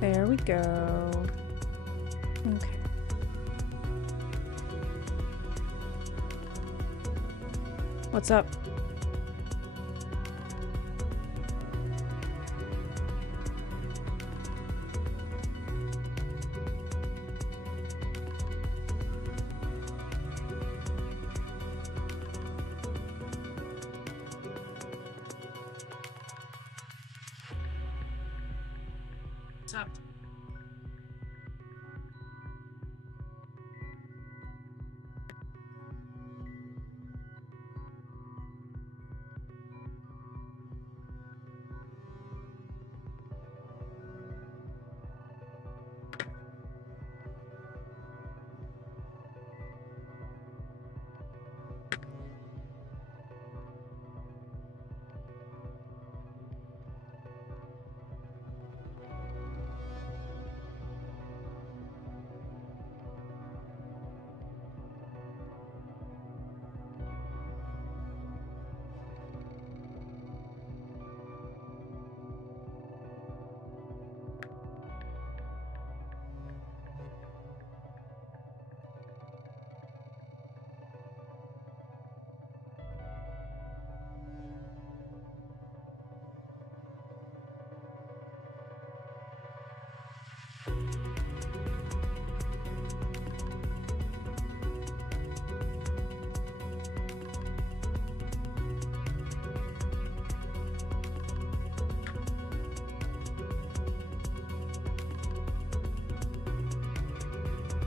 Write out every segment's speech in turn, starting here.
There we go. Okay. What's up? What's up?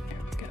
There we go.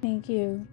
Thank you.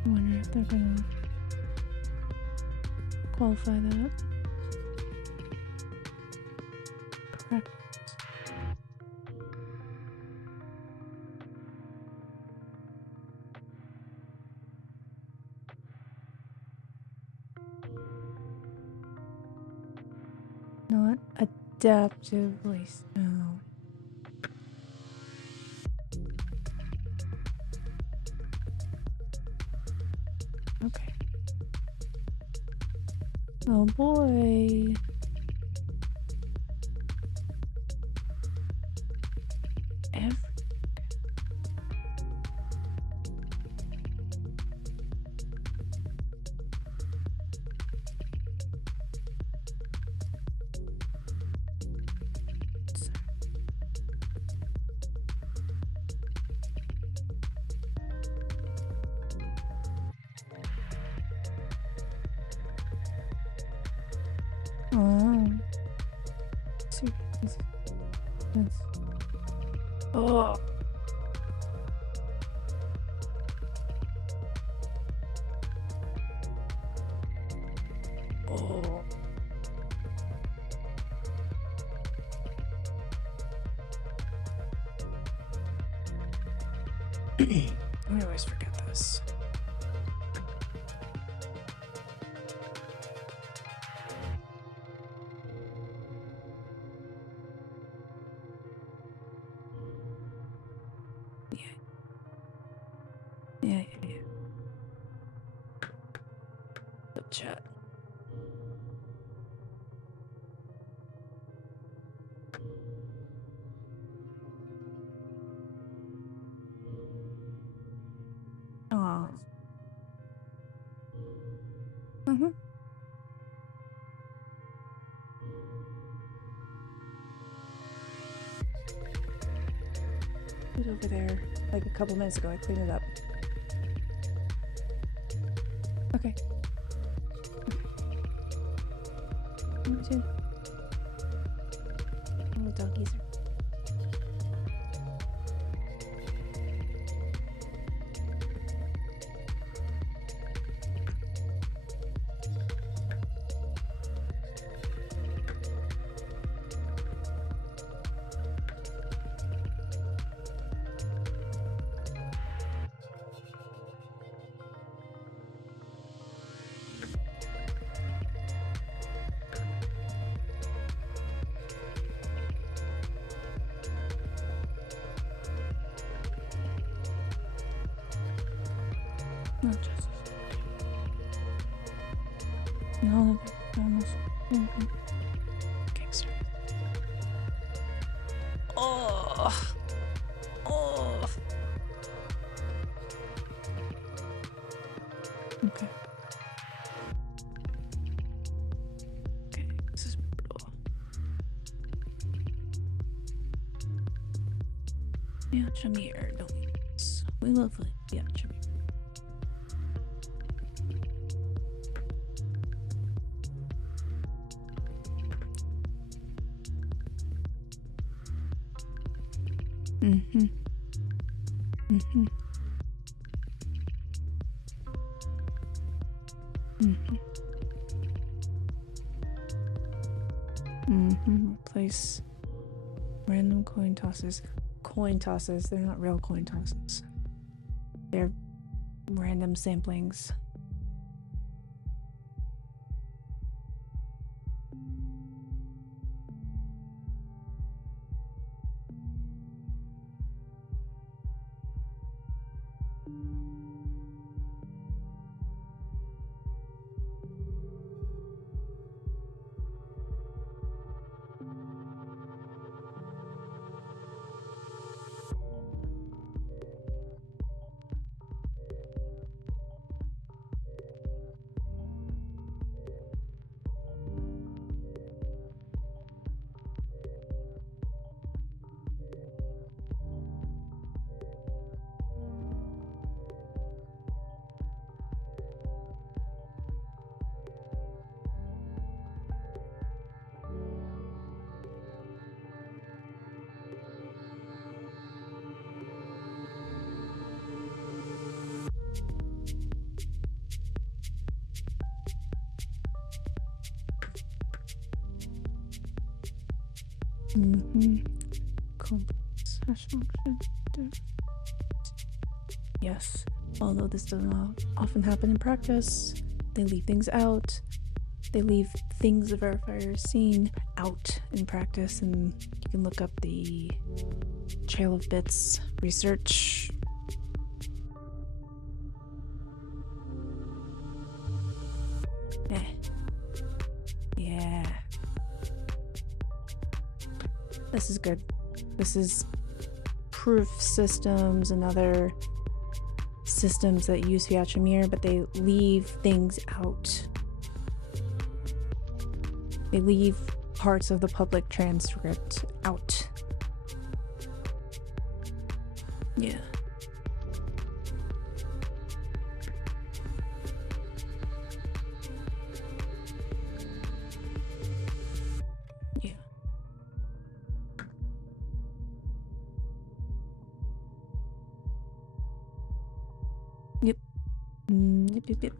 I wonder if they're gonna qualify that. Correct. Not adaptively sound. Okay. Oh boy. Oh. Seriously. Oh. Oh. I always forget this. Yeah. The chat. Aw. It was over there like a couple minutes ago. I cleaned it up. Okay. Me too. Little doggies. Not just. No, almost. Gangster. Oh. Oh. Okay. Okay, this is brutal. Fiat-Shamir, don't we? We love Fiat-Shamir. Mm-hmm. Mm-hmm. Mm-hmm. Mm-hmm. Replace random coin tosses. Coin tosses, they're not real coin tosses. They're random samplings. Mm-hmm. Complex hash function. Yes, although this does not often happen in practice, they leave things out. They leave things the verifier is seen out in practice, and you can look up the trail of bits research. Yeah. This is good. This is proof systems and other systems that use Fiat-Shamir, but they leave things out. They leave parts of the public transcript out. Yeah. Yeah. Yep. Yep.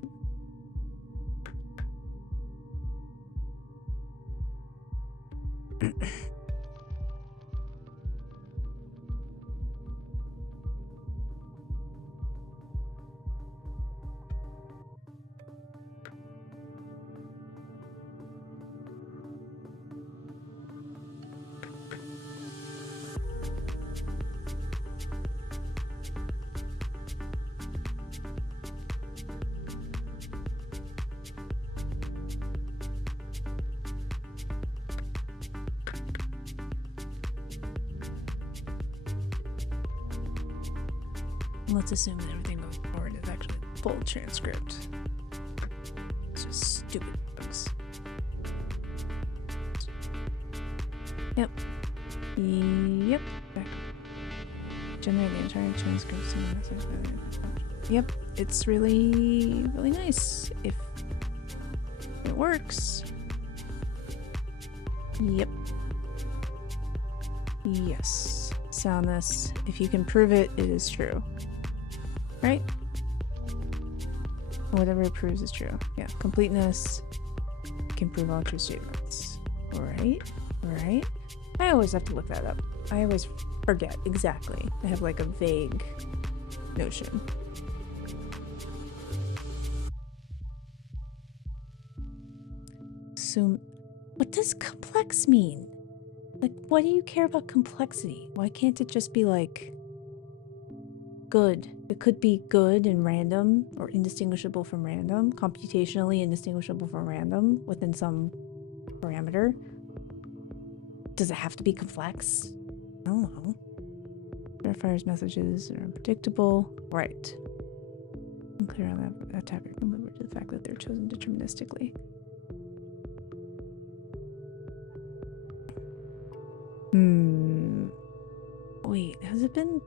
Let's assume that everything going forward is actually a full transcript. It's just stupid bugs. Yep. Yep. Back. Generate the entire transcript. Yep. It's really, really nice if it works. Yep. Yes. Soundness. If you can prove it, it is true. Right? Whatever it proves is true. Yeah. Completeness can prove all true statements. Right? Right? I always have to look that up. I always forget exactly. I have like a vague notion. So, what does complex mean? Like, why do you care about complexity? Why can't it just be like good. It could be good and random or indistinguishable from random, computationally indistinguishable from random within some parameter. Does it have to be complex? I don't know. Verifier's messages are unpredictable. Right. Unclear on that attacker can leverage the fact that they're chosen deterministically. Wait, has it been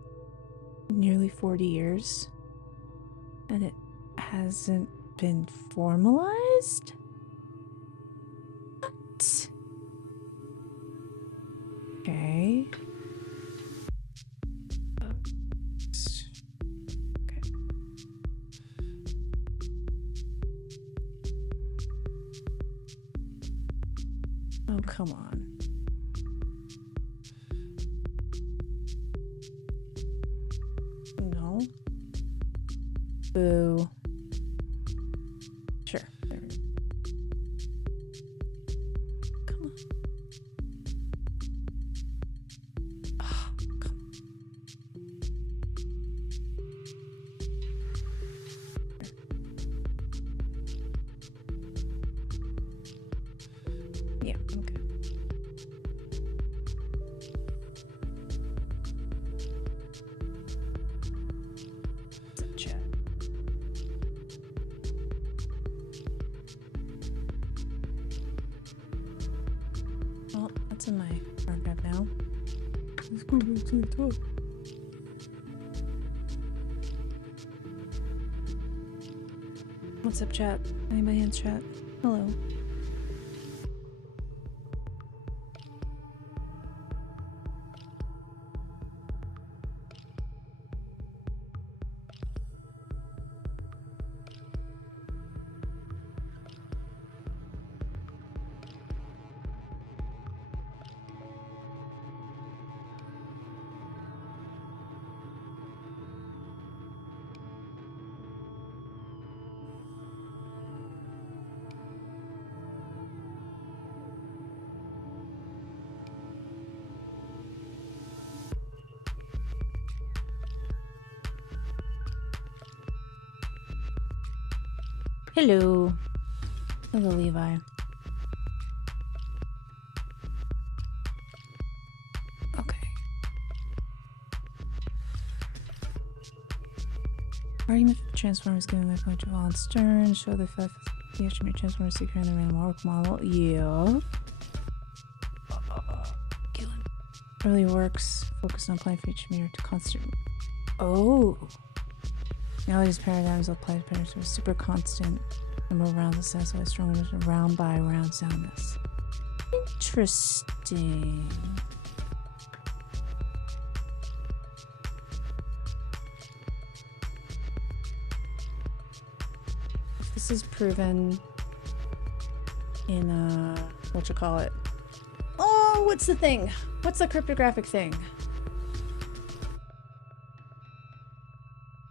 nearly 40 years? And it hasn't been formalized? What? Okay. Okay. Oh, come on. No. Boo. Sure. There we go. Come on. Oh, come on. Yeah, okay. Chat. Well, that's in my archive now. Let's go back to the top. What's up, chat? Anybody in chat? Hello. Hello. Hello, Levi. Okay. Argument for Transformers given by point of Alan Stern. Show the Fiat-Shamir Transformers secret in the random work model. Yeah. Gillen. Early works focused on applying Fiat-Shamir to constant. Oh. Now these paradigms apply to patterns with super constant number of rounds of satisfy strong round by round soundness. Interesting. If this is proven in what you call it? Oh, what's the thing? What's the cryptographic thing?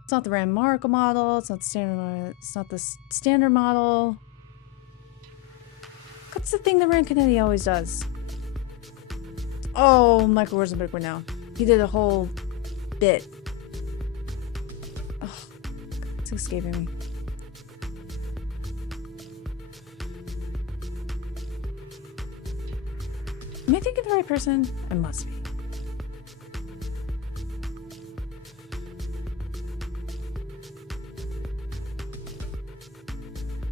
It's not the random Oracle model. It's not the standard model. It's not the standard model. What's the thing that Rand Kennedy always does? Oh, Michael Rosenberg would know. He did a whole bit. Oh, it's escaping me. Am I thinking the right person? I must be.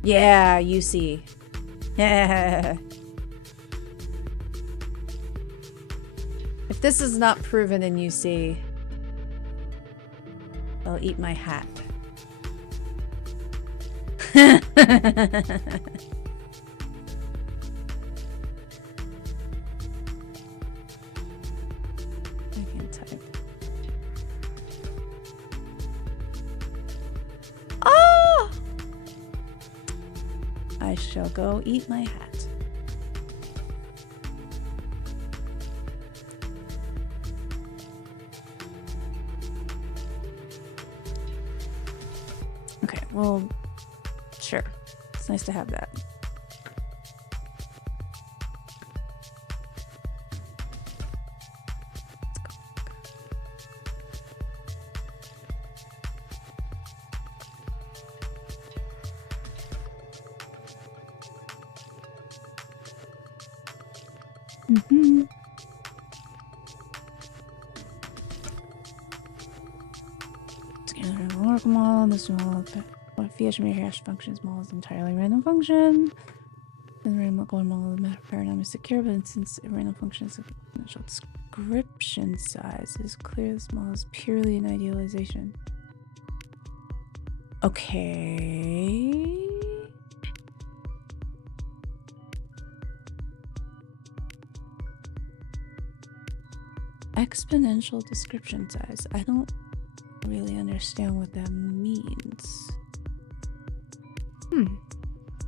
Yeah, UC. If this is not proven in UC, I'll eat my hat. I can't type. Ah! I shall go eat my hat. Okay, well, sure. It's nice to have that. Mm-hmm. Scanner Oracle model. This model, what Fiat-Shamir hash functions model is entirely random function. And the random goal model of the meta paradigm is secure, but since a random function is a potential description size, it is clear this model is purely an idealization. Okay. Exponential description size. I don't really understand what that means.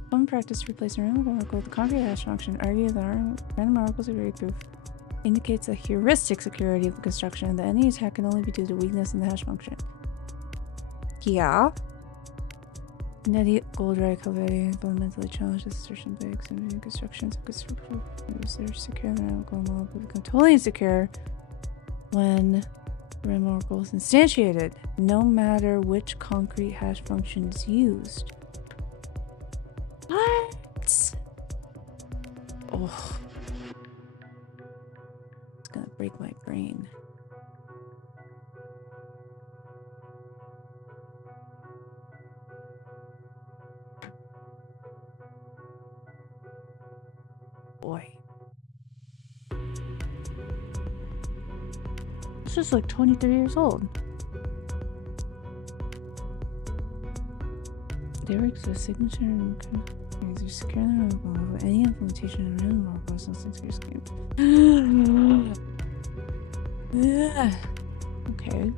Common practice to replace a random oracle with a concrete hash function argue that random oracles are very proof indicates a heuristic security of the construction and that any attack can only be due to weakness in the hash function. Yeah. Netty Goldray Calvary fundamentally challenges assertion by examining constructions of construction moves that are secure and the random oracle model will become totally insecure when the random oracle is instantiated, no matter which concrete hash function is used. What? Oh. It's gonna break my brain. Boy. This is like 23 years old. There exists a signature and are secure in the random of any implementation of random oracle is not secure scheme. Okay.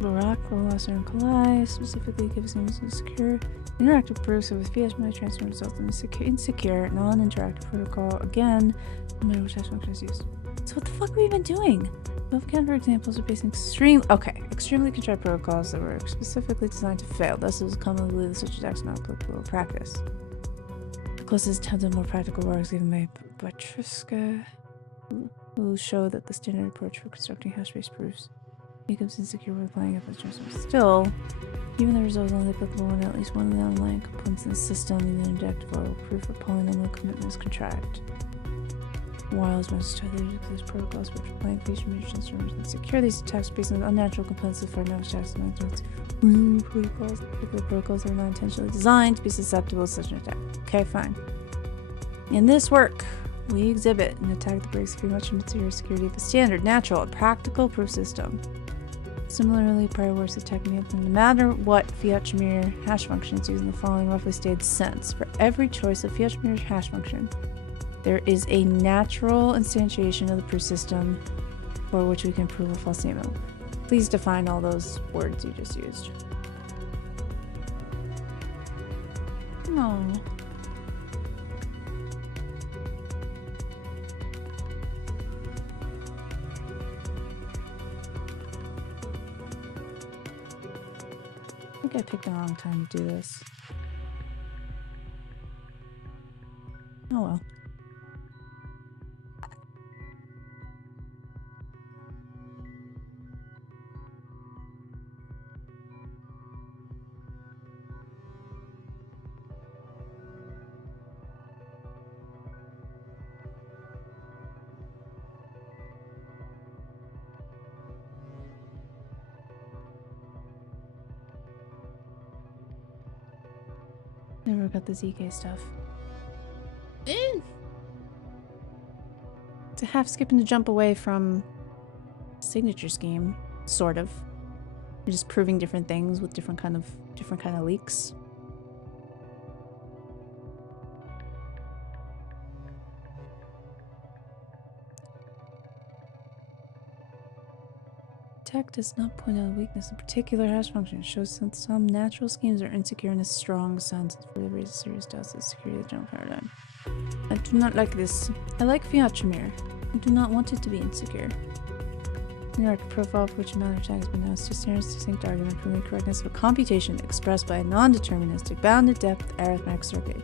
Barak, Rolosser, and Kalai specifically gives names of secure interactive proofs so with Fiat-Shamir transfer results in a insecure, non-interactive protocol again, no matter which hash function is used. So what the fuck have we been doing? Both counter examples are based on extremely contrived protocols that were specifically designed to fail. Thus, it is commonly believed that such attacks are not applicable in practice. The closest attempt at more practical works given by Batriska, who show that the standard approach for constructing hash-based proofs becomes insecure when applying it. Still, even the result is only applicable when at least one of the underlying components in the system, either injective or proof or polynomial commitment, is contrived. While as most there exist protocols which applying Fiat-Shamir transformers and secure these attacks based on unnatural components of no attacks and protocols. Particular protocols are not intentionally designed to be susceptible to such an attack. Okay, fine. In this work, we exhibit an attack that breaks pretty much the material security of a standard, natural, and practical proof system. Similarly, prior works of technique, no matter what Fiat-Shamir hash functions use in the following roughly stated sense. For every choice of Fiat-Shamir hash function, there is a natural instantiation of the proof system for which we can prove a false statement. Please define all those words you just used. No. I think I picked the wrong time to do this. Oh well. Never got the ZK stuff. It's a half skip and a jump away from signature scheme, sort of. You're just proving different things with different kind of leaks. Tech does not point out a weakness in particular hash function. It shows that some natural schemes are insecure in a strong sense and further raises serious doubts of the security of the general paradigm. I do not like this. I like Fiat-Shamir. I do not want it to be insecure. Interactive profile for which another attack has been announced to standards distinct argument proving the correctness of a computation expressed by a non-deterministic bounded depth arithmetic circuit.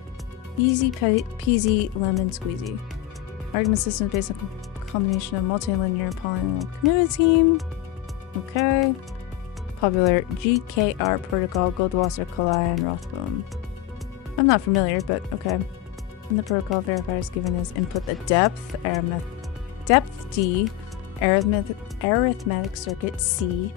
Easy peasy lemon squeezy. Argument system based on combination of multilinear polynomial commitment scheme. Okay. Popular GKR protocol, Goldwasser, Colli, and Rothbaum. I'm not familiar, but okay. In the protocol, verifier is given as input the depth D, arithmetic circuit C,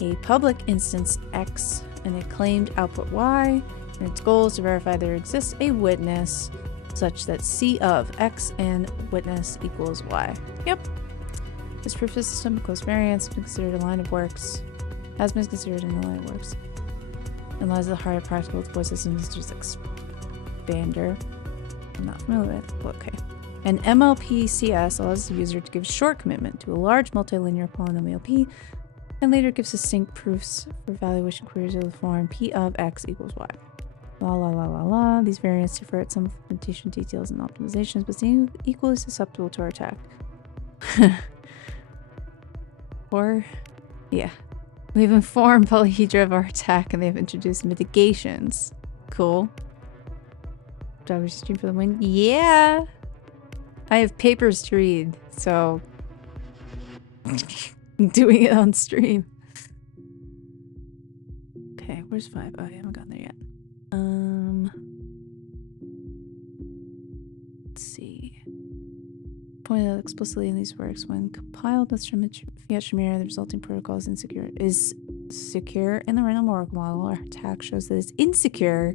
a public instance X, and a claimed output Y. And its goal is to verify there exists a witness such that C of X and witness equals Y. Yep. This proof system, close variance, has been considered a line of works. Has been considered in the line of works. And lies at the heart of practical deploy systems, just expander. I'm not familiar with. Okay. An MLP-CS allows the user to give short commitment to a large multilinear polynomial P, and later gives succinct proofs for evaluation queries of the form P of X equals Y. La la la la la. These variants differ at some implementation details and optimizations, but seem equally susceptible to our attack. Or, yeah. We've informed Polyhedra of our attack, and they've introduced mitigations. Cool. Drivers stream for the win. Yeah! I have papers to read, so I'm doing it on stream. Okay, where's 5? Oh, I haven't gotten there yet. Let's see. Pointed out explicitly in these works, when compiled with Fiat-Shamir, the resulting protocol is secure in the random oracle model. Our attack shows that it's insecure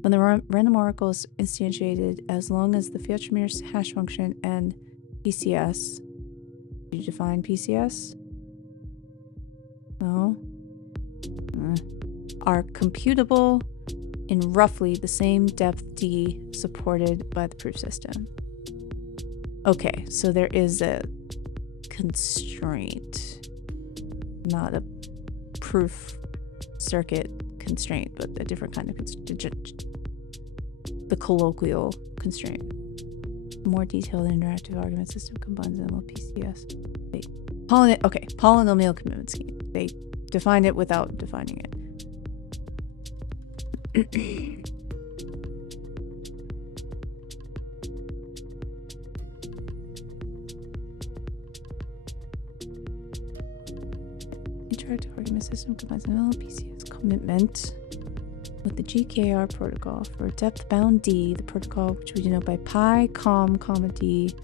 when the random oracle is instantiated, as long as the Fiat-Shamir hash function and PCS. Did you define PCS? No. Are computable in roughly the same depth D supported by the proof system. Okay, so there is a constraint, not a proof circuit constraint, but a different kind of constraint. The colloquial constraint. More detailed interactive argument system combines them with PCS. Okay, polynomial commitment scheme. They define it without defining it. Interactive argument system combines an LPCS commitment with the GKR protocol for depth-bound D. The protocol, which we denote by pi, com, comma D,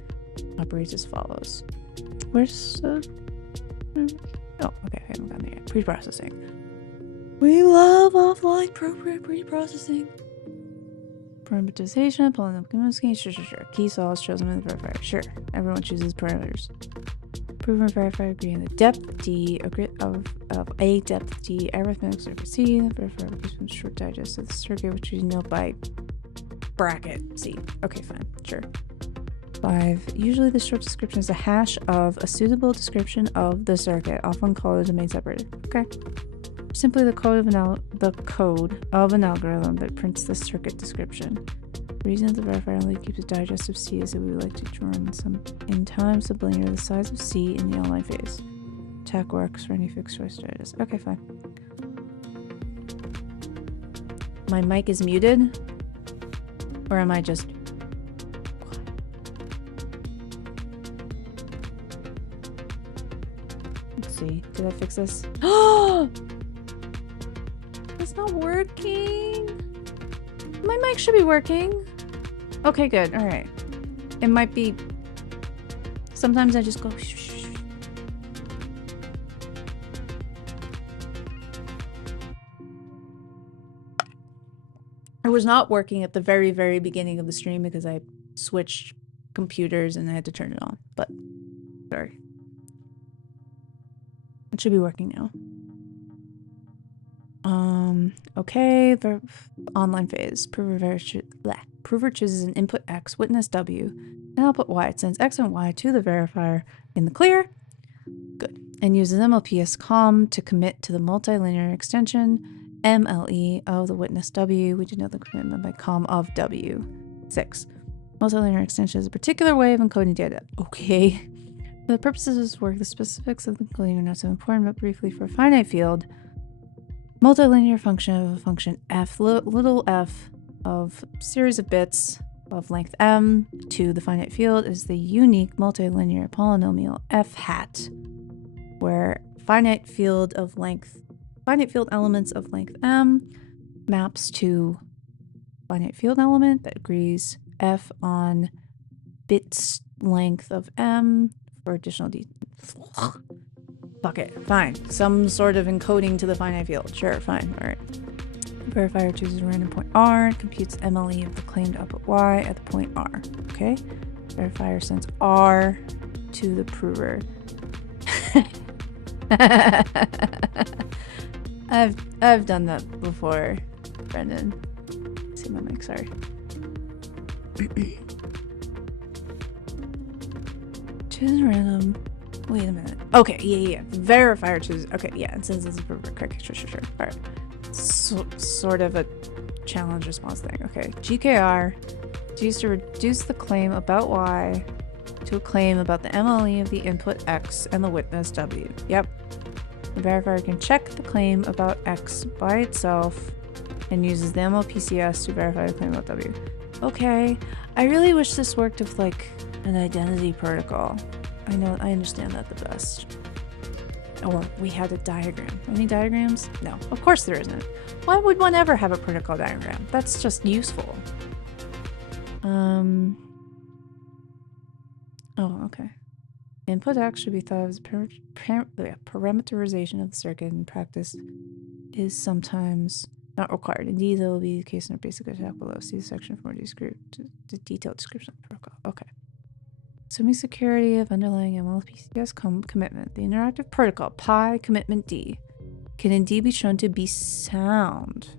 operates as follows. Where's oh, okay, I haven't gotten there yet. Pre-processing. We love offline program pre-processing. Parameterization, polynomial commitment scheme, sure. Key solves chosen by the verifier. Sure, everyone chooses parameters. Prover and verifier agree on the depth D of a depth D arithmetic circuit C. The verifier agrees on short digest of the circuit, which we know by bracket C. Okay, fine, sure. 5. Usually the short description is a hash of a suitable description of the circuit, often called a domain separator. Okay. Simply the code of an algorithm that prints the circuit description. The reason the verifier only keeps a digest of C is that we would like to draw in time sublinear the size of C in the online phase. Attack works for any fixed choice digest. Okay, fine. My mic is muted? Or am I just... Let's see. Did I fix this? Oh! It's not working. My mic should be working. Okay, good. All right. It might be... Sometimes I just go... It was not working at the very, very beginning of the stream because I switched computers and I had to turn it on. But, sorry. It should be working now. Okay, the online phase. Prover chooses an input X, witness W, and output Y. It sends X and Y to the verifier in the clear. Good. And uses MLPS com to commit to the multilinear extension MLE of the witness W. We denote the commitment by com of W. 6. Multilinear extension is a particular way of encoding data. Okay. For the purposes of this work, the specifics of the encoding are not so important, but briefly, for a finite field, multilinear function of a function f, little f, of series of bits of length m to the finite field is the unique multilinear polynomial f hat, where finite field elements of length m maps to finite field element that agrees f on bits length of m for additional fuck it, fine. Some sort of encoding to the finite field. Sure, fine, alright. Verifier chooses a random point R and computes MLE of the claimed output Y at the point R. Okay? Verifier sends R to the prover. I've done that before, Brendan. See my mic, sorry. Choose random. Wait a minute. Okay, yeah. Verifier chooses. Okay, yeah, and sends as a prover. Correct, sure. Alright. Sort of a challenge response thing. Okay, GKR is used to reduce the claim about Y to a claim about the MLE of the input X and the witness W. Yep. The verifier can check the claim about X by itself and uses the MLPCS to verify the claim about W. Okay, I really wish this worked with like an identity protocol. I understand that the best. Or we had a diagram. Any diagrams? No, of course there isn't. Why would one ever have a protocol diagram? That's just useful. Oh, okay. Input X should be thought of as parameterization of the circuit in practice is sometimes not required. Indeed, that will be the case in our basic attack below. See the section for more detailed description of the protocol. Okay. Assuming security of underlying MLPCS commitment, the interactive protocol pi commitment D can indeed be shown to be sound.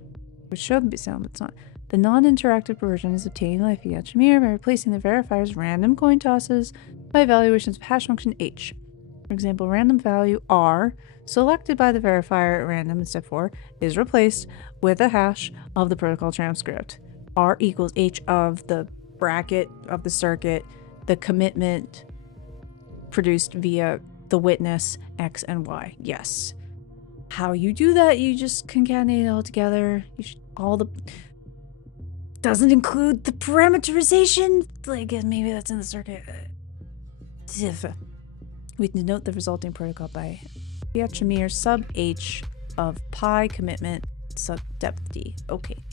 Which should be sound, but it's not. The non-interactive version is obtained by Fiat-Shamir by replacing the verifier's random coin tosses by evaluations of hash function H. For example, random value R, selected by the verifier at random in step 4, is replaced with a hash of the protocol transcript. R equals H of the bracket of the circuit, the commitment produced via the witness X and Y. Yes. How you do that, you just concatenate it all together. Doesn't include the parameterization? Like, maybe that's in the circuit. We denote the resulting protocol by Fiat-Shamir sub H of pi commitment sub depth D. Okay.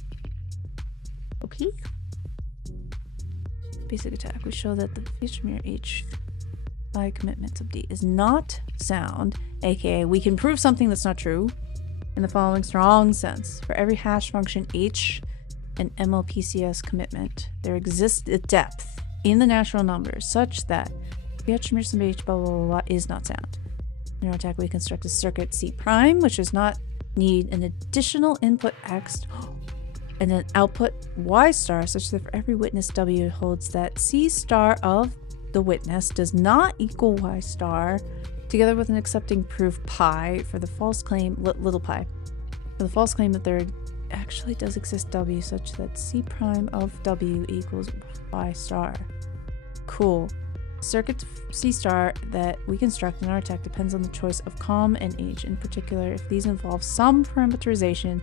Basic attack. We show that the Fiat-Shamir H pi commitment sub D is not sound, aka we can prove something that's not true in the following strong sense. For every hash function H and MLPCS commitment, there exists a depth in the natural numbers such that Fiat-Shamir sub H blah blah blah is not sound. In our attack, we construct a circuit C prime, which does not need an additional input X and an output Y star, such that for every witness W it holds that C star of the witness does not equal Y star, together with an accepting proof pi for the false claim, little pi, for the false claim that there actually does exist W, such that C prime of W equals Y star. Cool. Circuit C star that we construct in our attack depends on the choice of COM and H. In particular, if these involve some parameterization,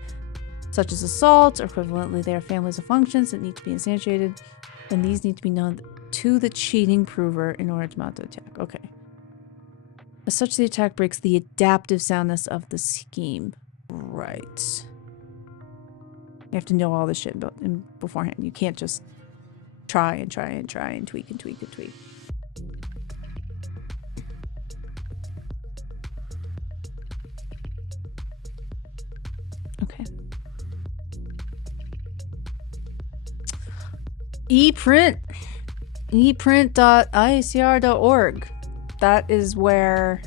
such as assault, or equivalently they are families of functions that need to be instantiated, then these need to be known to the cheating prover in order to mount the attack. Okay. As such, the attack breaks the adaptive soundness of the scheme. Right. You have to know all this shit beforehand. You can't just try and tweak and tweak and tweak. Okay. eprint.iacr.org. That is where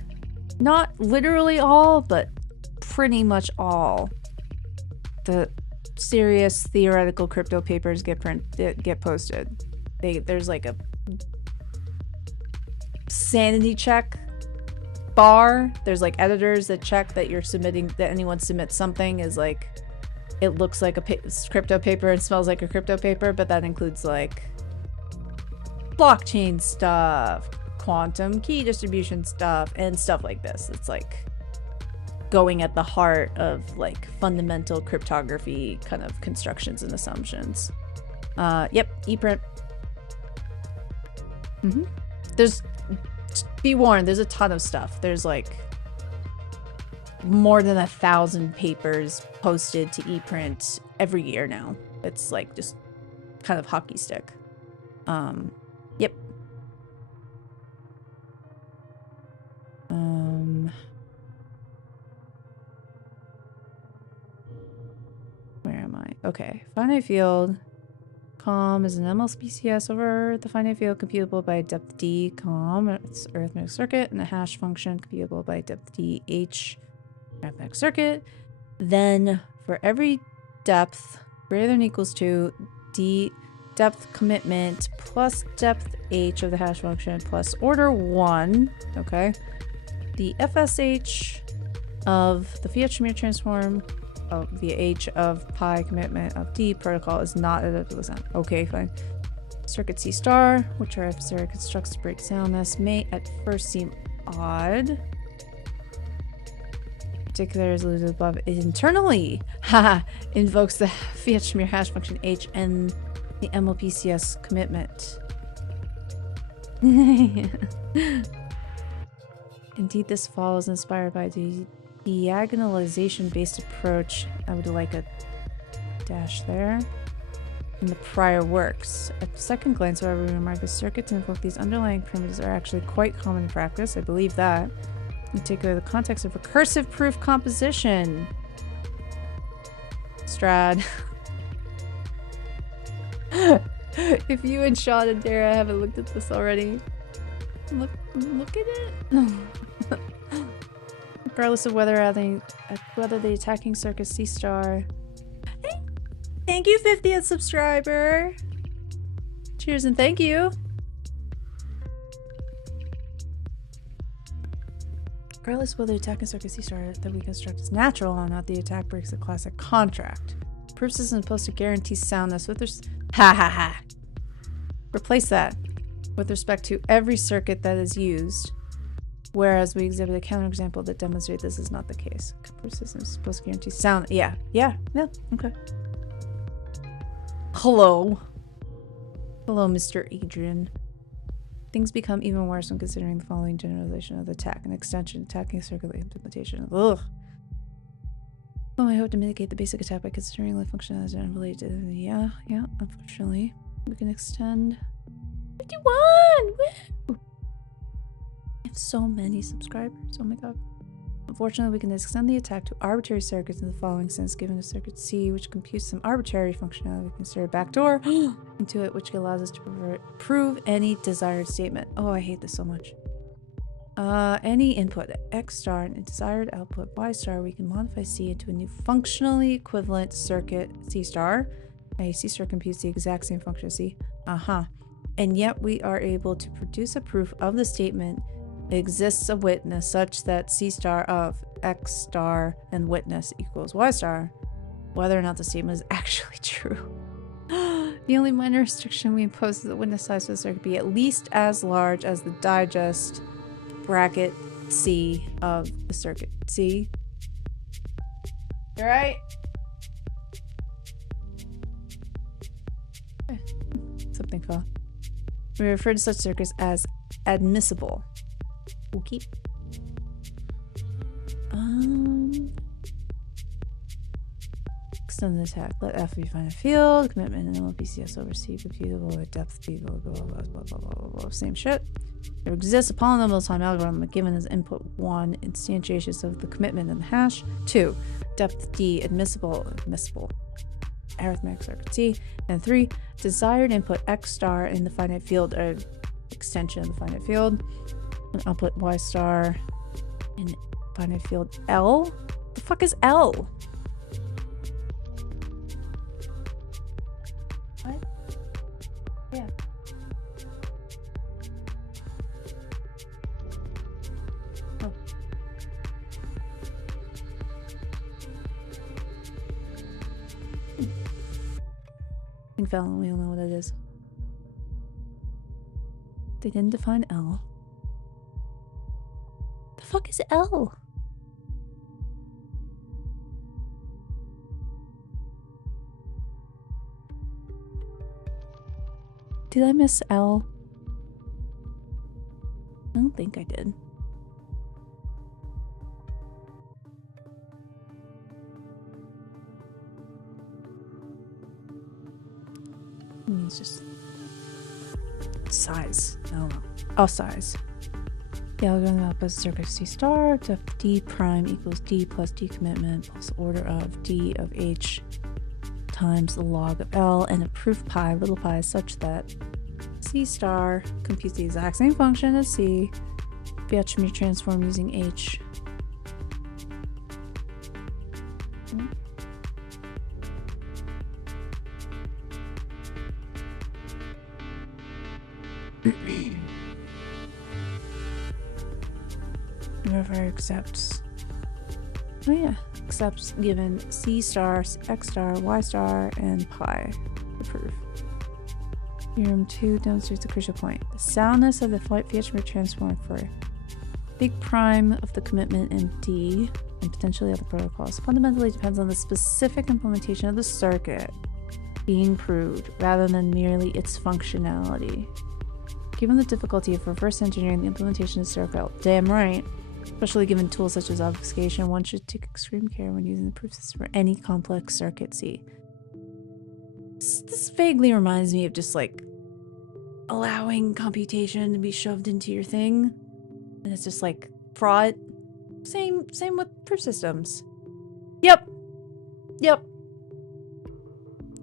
not literally all, but pretty much all the serious theoretical crypto papers get posted. There's like a sanity check bar. There's like editors that check that you're submitting, that anyone submits something is like, it looks like a crypto paper and smells like a crypto paper, but that includes like blockchain stuff, quantum key distribution stuff, and stuff like this. It's like going at the heart of like fundamental cryptography kind of constructions and assumptions. Yep, ePrint. There's, be warned, there's a ton of stuff. There's like more than 1,000 papers posted to ePrint every year now. It's like just kind of hockey stick. Yep. Where am I? Okay, finite field. Com is an MLSPCS over the finite field computable by depth D. Com, it's arithmetic circuit, and a hash function computable by depth D H arithmetic circuit. Then for every depth greater than or equals to D depth commitment plus depth H of the hash function plus order 1, okay, the FSH of the Fiat-Shamir transform via H of pi commitment of D protocol is not identical to sound. Okay, fine. Circuit C star, which our adversary constructs to break soundness, may at first seem odd. Particular is alluded above. It internally invokes the Fiat-Shamir hash function H and the MLPCS commitment. Indeed, this follows inspired by the diagonalization-based approach. I would like a dash there. In the prior works. At second glance, however, we remark the circuits invoke these underlying primitives are actually quite common in practice. I believe that. In particular, the context of recursive proof composition. Strad. If you and Sean and Dara haven't looked at this already, look at it. Regardless of whether the attacking circuit C star. Hey, thank you, 50th subscriber. Cheers and thank you. Regardless of whether the attacking circuit C star that we construct is natural or not, the attack breaks the classic contract. Proof system is supposed to guarantee soundness with replace that with respect to every circuit that is used. Whereas we exhibit a counterexample that demonstrates this is not the case. Proof system is supposed to guarantee sound. Yeah, okay. Hello, Mr. Adrian. Things become even worse when considering the following generalization of the attack: an extension, attacking circuit implementation. Ugh. Well, I hope to mitigate the basic attack by considering the function as unrelated to yeah, unfortunately. We can extend 51! Woo! I have so many subscribers. Oh my god. Unfortunately, we can extend the attack to arbitrary circuits in the following sense. Given a circuit C, which computes some arbitrary functionality, we can insert a backdoor into it, which allows us to prove any desired statement. Oh, I hate this so much. Any input X star and a desired output Y star, we can modify C into a new functionally equivalent circuit C star. A C star computes the exact same function as C. And yet we are able to produce a proof of the statement exists a witness such that C star of X star and witness equals Y star, whether or not the statement is actually true. The only minor restriction we impose is that the witness size for the circuit be at least as large as the digest bracket C of the circuit. C? You alright? Something fell. We refer to such circuits as admissible. Okay. Extend the attack. Let F be finite field. Commitment and LPCS over C computable at depth B. Blah blah blah blah blah blah blah. Same shit. There exists a polynomial time algorithm given as input 1 instantiations of the commitment and the hash. 2. Depth D admissible arithmetic circuit C. And 3. Desired input X star in the finite field or extension of the finite field. And output Y star in finite field L. The fuck is L? What? Yeah. Oh. I think Valen, we all know what it is. They didn't define L. The fuck is L? Did I miss L? I don't think I did. It's just size. I don't know. Oh, size. The algorithm outputs circuit C star to D prime equals D plus D commitment plus order of D of H times the log of L, and a proof pi, little pi, such that C star computes the exact same function as C, Fiat-Shamir transform using H. Verifier accepts. Oh yeah, accepts given C star, X star, Y star, and pi to prove. Theorem 2 demonstrates the crucial point. The soundness of the Fiat-Shamir transform for big prime of the commitment in D and potentially other protocols fundamentally depends on the specific implementation of the circuit being proved rather than merely its functionality. Given the difficulty of reverse engineering the implementation of the circuit, damn right, especially given tools such as obfuscation, one should take extreme care when using the proof system for any complex circuit C. This vaguely reminds me of just like allowing computation to be shoved into your thing, and it's just like fraud. Same with proof systems. Yep.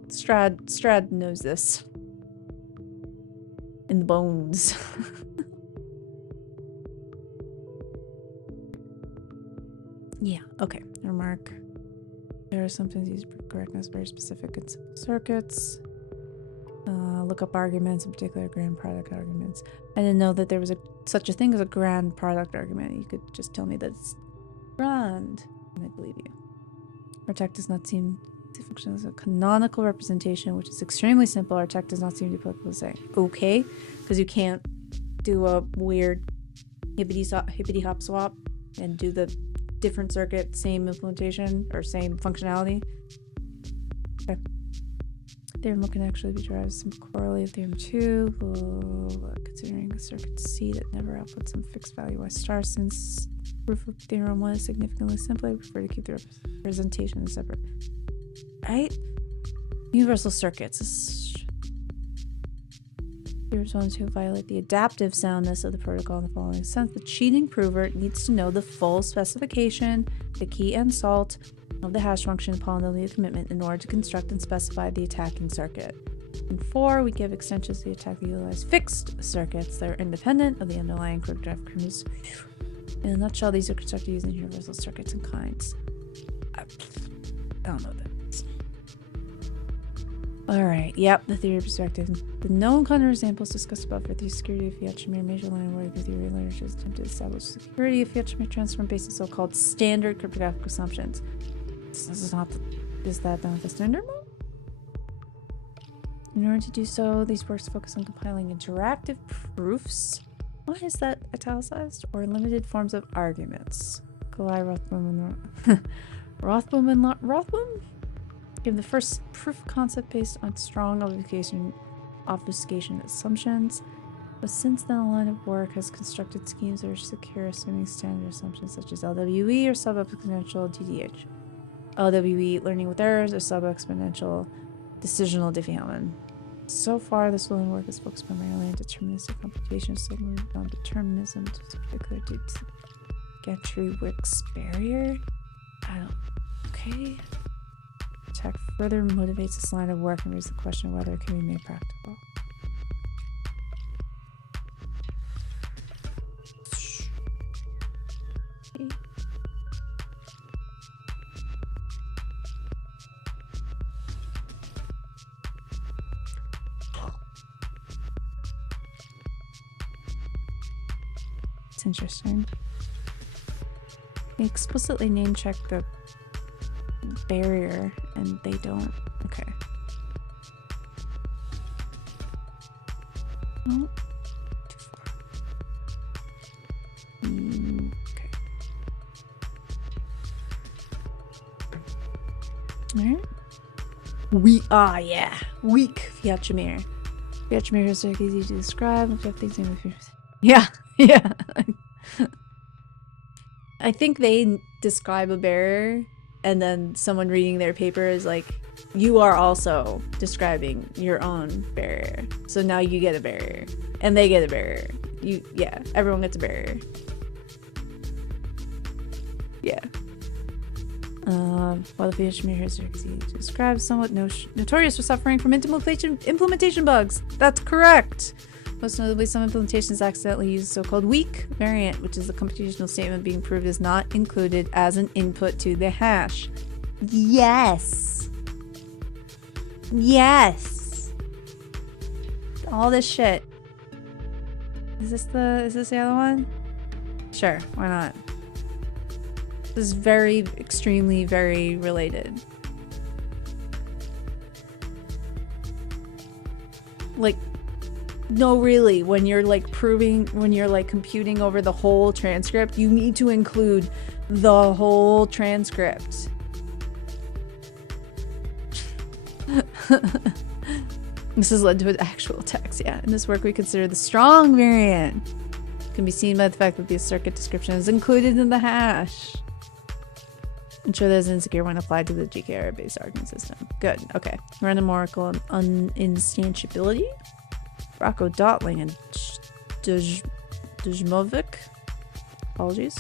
Strad knows this. In the bones. Yeah, okay. Remark. There are sometimes used for correctness, very specific and simple circuits. Look up arguments, in particular grand product arguments. I didn't know that there was such a thing as a grand product argument. You could just tell me that it's grand, and I believe you. Our tech does not seem to function as a canonical representation, which is extremely simple. Our tech does not seem to be applicable to say, okay, because you can't do a weird hippity hop swap and do the different circuit, same implementation, or same functionality. Okay. Theorem can actually be derived as some correlative theorem 2, considering a circuit C that never outputs some fixed value Y star. Since proof of theorem 1 is significantly simpler, I prefer to keep the representation separate. Right? Universal circuits. Theorems 1 and 2 violate the adaptive soundness of the protocol in the following sense. The cheating prover needs to know the full specification, the key and salt of the hash function polynomial commitment in order to construct and specify the attacking circuit. In 4, we give extensions to the attack that utilize fixed circuits that are independent of the underlying cryptographic keys. In a nutshell, these are constructed using universal circuits and kinds. I don't know that. Alright, yep, the theory perspective. The known counterexamples discussed above for the security of Fiat-Shamir major line of work with theory literature is attempted to establish security of Fiat-Shamir transform based on so-called standard cryptographic assumptions. Is that not the standard mode? In order to do so, these works focus on compiling interactive proofs. Why is that italicized? Or limited forms of arguments. Kalai Rothblum? Give the first proof of concept based on strong obfuscation assumptions. But since then, a line of work has constructed schemes that are secure, assuming standard assumptions such as LWE or sub-exponential DDH. LWE, learning with errors, or sub-exponential decisional Diffie-Hellman. So far, this line of work is focused primarily on deterministic computation, so moved on determinism to particular due to Getry-Wick's barrier. Okay. Tech further motivates this line of work and raises the question of whether it can be made practical. Okay. It's interesting. They explicitly name check the barrier and they don't. Okay. Oh, too far. Okay. Alright. Yeah. Weak Fiat-Shamir. Fiat-Shamir is easy to describe. Yeah, yeah. I think they describe a barrier, and then someone reading their paper is like, you are also describing your own barrier. So now you get a barrier, and they get a barrier. Yeah, everyone gets a barrier. Yeah. While the Fiat-Shamir is easy to describe, somewhat notorious for suffering from implementation bugs. That's correct. Most notably, some implementations accidentally use the so-called weak variant, which is the computational statement being proved is not included as an input to the hash. Yes. Yes. All this shit. Is this the other one? Sure, why not? This is very, extremely, very related. Like, no, really, when you're like computing over the whole transcript, you need to include the whole transcript. This has led to an actual text, yeah. In this work, we consider the strong variant. It can be seen by the fact that the circuit description is included in the hash. Ensure there's insecure when applied to the GKR-based argument system. Good, okay. Random oracle and uninstantiability. Rocco Dotling and Dujmovic. Apologies.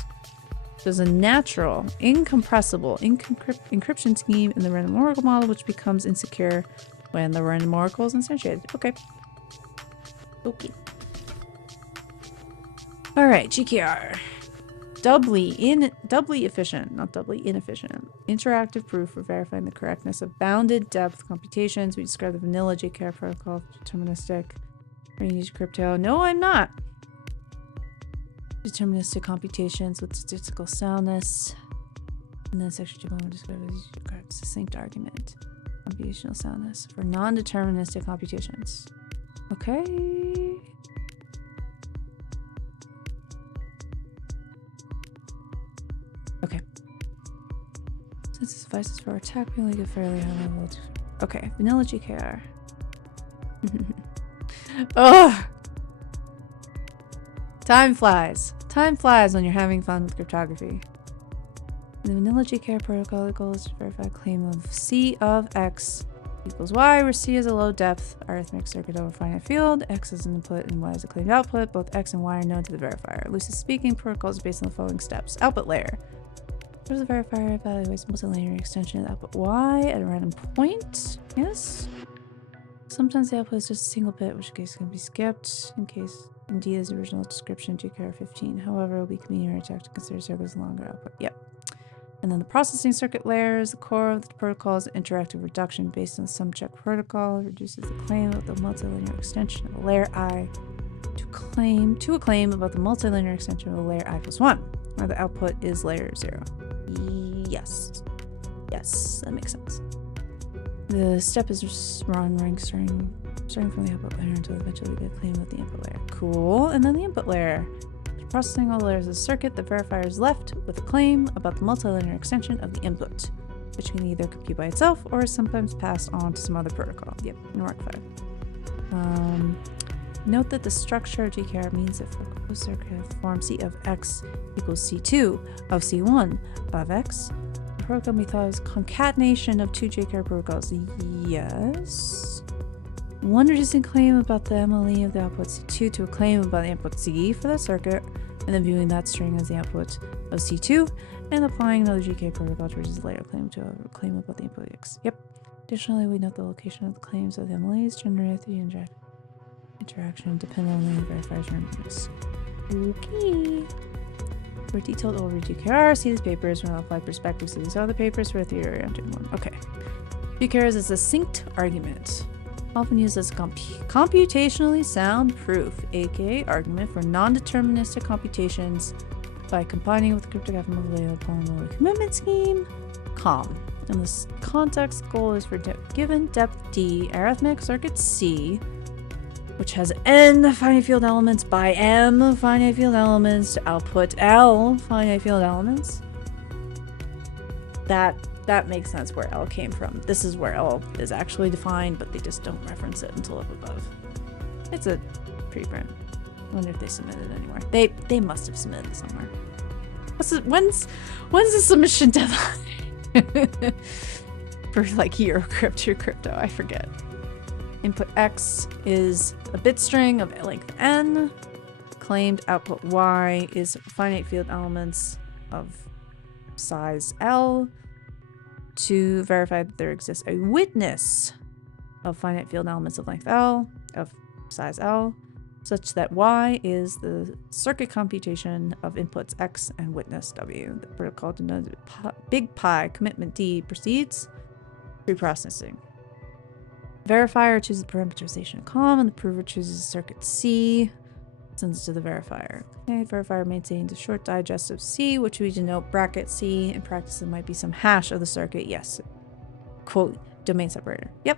There's a natural, incompressible encryption scheme in the random oracle model, which becomes insecure when the random oracle is instantiated. Okay. Okay. Alright, GKR. Doubly efficient, not doubly inefficient. Interactive proof for verifying the correctness of bounded depth computations. We describe the vanilla GKR protocol deterministic. Are you use crypto? No, I'm not. Deterministic computations with statistical soundness. And then section 2 will describe a succinct argument. Computational soundness for non-deterministic computations. Okay. Okay. Since this device is for attack, we only get fairly high level. Okay, vanilla GKR. Ugh! Time flies. Time flies when you're having fun with cryptography. In the vanilla GKR protocol, the goal is to verify a claim of C of X equals Y, where C is a low depth arithmetic circuit over a finite field, X is an input and Y is a claimed output. Both X and Y are known to the verifier. Loosely speaking, protocol is based on the following steps. Output layer. What does the verifier evaluates multilinear extension of output Y at a random point? Yes. Sometimes the output is just a single bit, which case can be skipped in case indeed is the original description GKR 15. However, it will be convenient to consider circuits longer output. Yep. And then the processing circuit layer is the core of the protocol's interactive reduction based on the sum check protocol. It reduces the claim of the multilinear extension of a layer I to a claim about the multilinear extension of a layer I plus 1, where the output is layer 0. Yes. Yes, that makes sense. The step is just run rank starting from the output layer until eventually we get a claim of the input layer. Cool. And then the input layer. After processing all the layers of the circuit, the verifier is left with a claim about the multilinear extension of the input, which can either compute by itself or is sometimes passed on to some other protocol. Yep, in Mark 5. Note that the structure of GKR means that for a closed circuit of form C of X equals C2 of C1 of X, the protocol may be thought as concatenation of two GKR protocols. Yes. One reducing claim about the MLE of the output C2 to a claim about the input C for the circuit, and then viewing that string as the output of C2, and applying another GK protocol to reduce the later claim to a claim about the input X. Yep. Additionally, we note the location of the claims of the MLEs generated through the interaction depending on the verifier's randomness. Okay. For a detailed overview of GKR, see these papers from an applied perspective. See these other papers for a theory oriented one. Okay. GKR is a succinct argument, often used as computationally sound proof, aka argument for non-deterministic computations by combining with the cryptographic model polynomial commitment scheme, COM. In this context, the goal is for given depth D arithmetic circuit C, which has n finite field elements by m finite field elements to output L finite field elements. That makes sense where L came from. This is where L is actually defined, but they just don't reference it until up above. It's a preprint. I wonder if they submitted it anywhere. They must have submitted it somewhere. When's the submission deadline? For like Eurocrypt or crypto, I forget. Input X is a bit string of length n. Claimed output Y is finite field elements of size L. To verify that there exists a witness of finite field elements of length L, of size L, such that Y is the circuit computation of inputs X and witness W. The protocol denoted big pi commitment D proceeds. Preprocessing. Verifier chooses the parameterization column and the prover chooses circuit C. Sends it to the verifier. Okay, verifier maintains a short digest of C, which we denote bracket C. In practice, it might be some hash of the circuit. Yes. Quote, domain separator. Yep.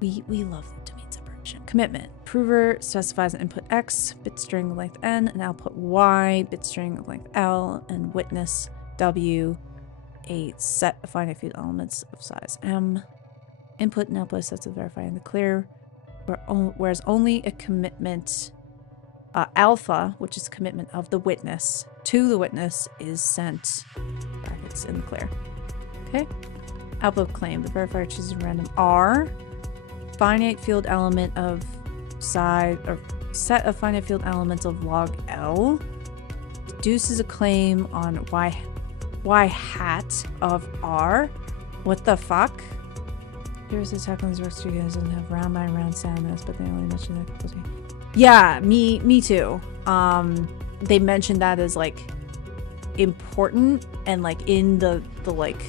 We love the domain separation. Commitment. Prover specifies an input X, bit string of length N, and output Y, bit string of length L, and witness W, a set of finite field elements of size M. Input and output sets of verify in the clear, whereas only a commitment alpha, which is commitment of the witness to the witness, is sent brackets in the clear. Okay. Output claim. The verifier chooses random R, finite field element of size or set of finite field elements of log L, deduces a claim on Y hat of R. What the fuck? Here's the attack on these works together doesn't have round by round soundness, but they only mention that completely. Yeah, me too. They mentioned that as like important and like in the like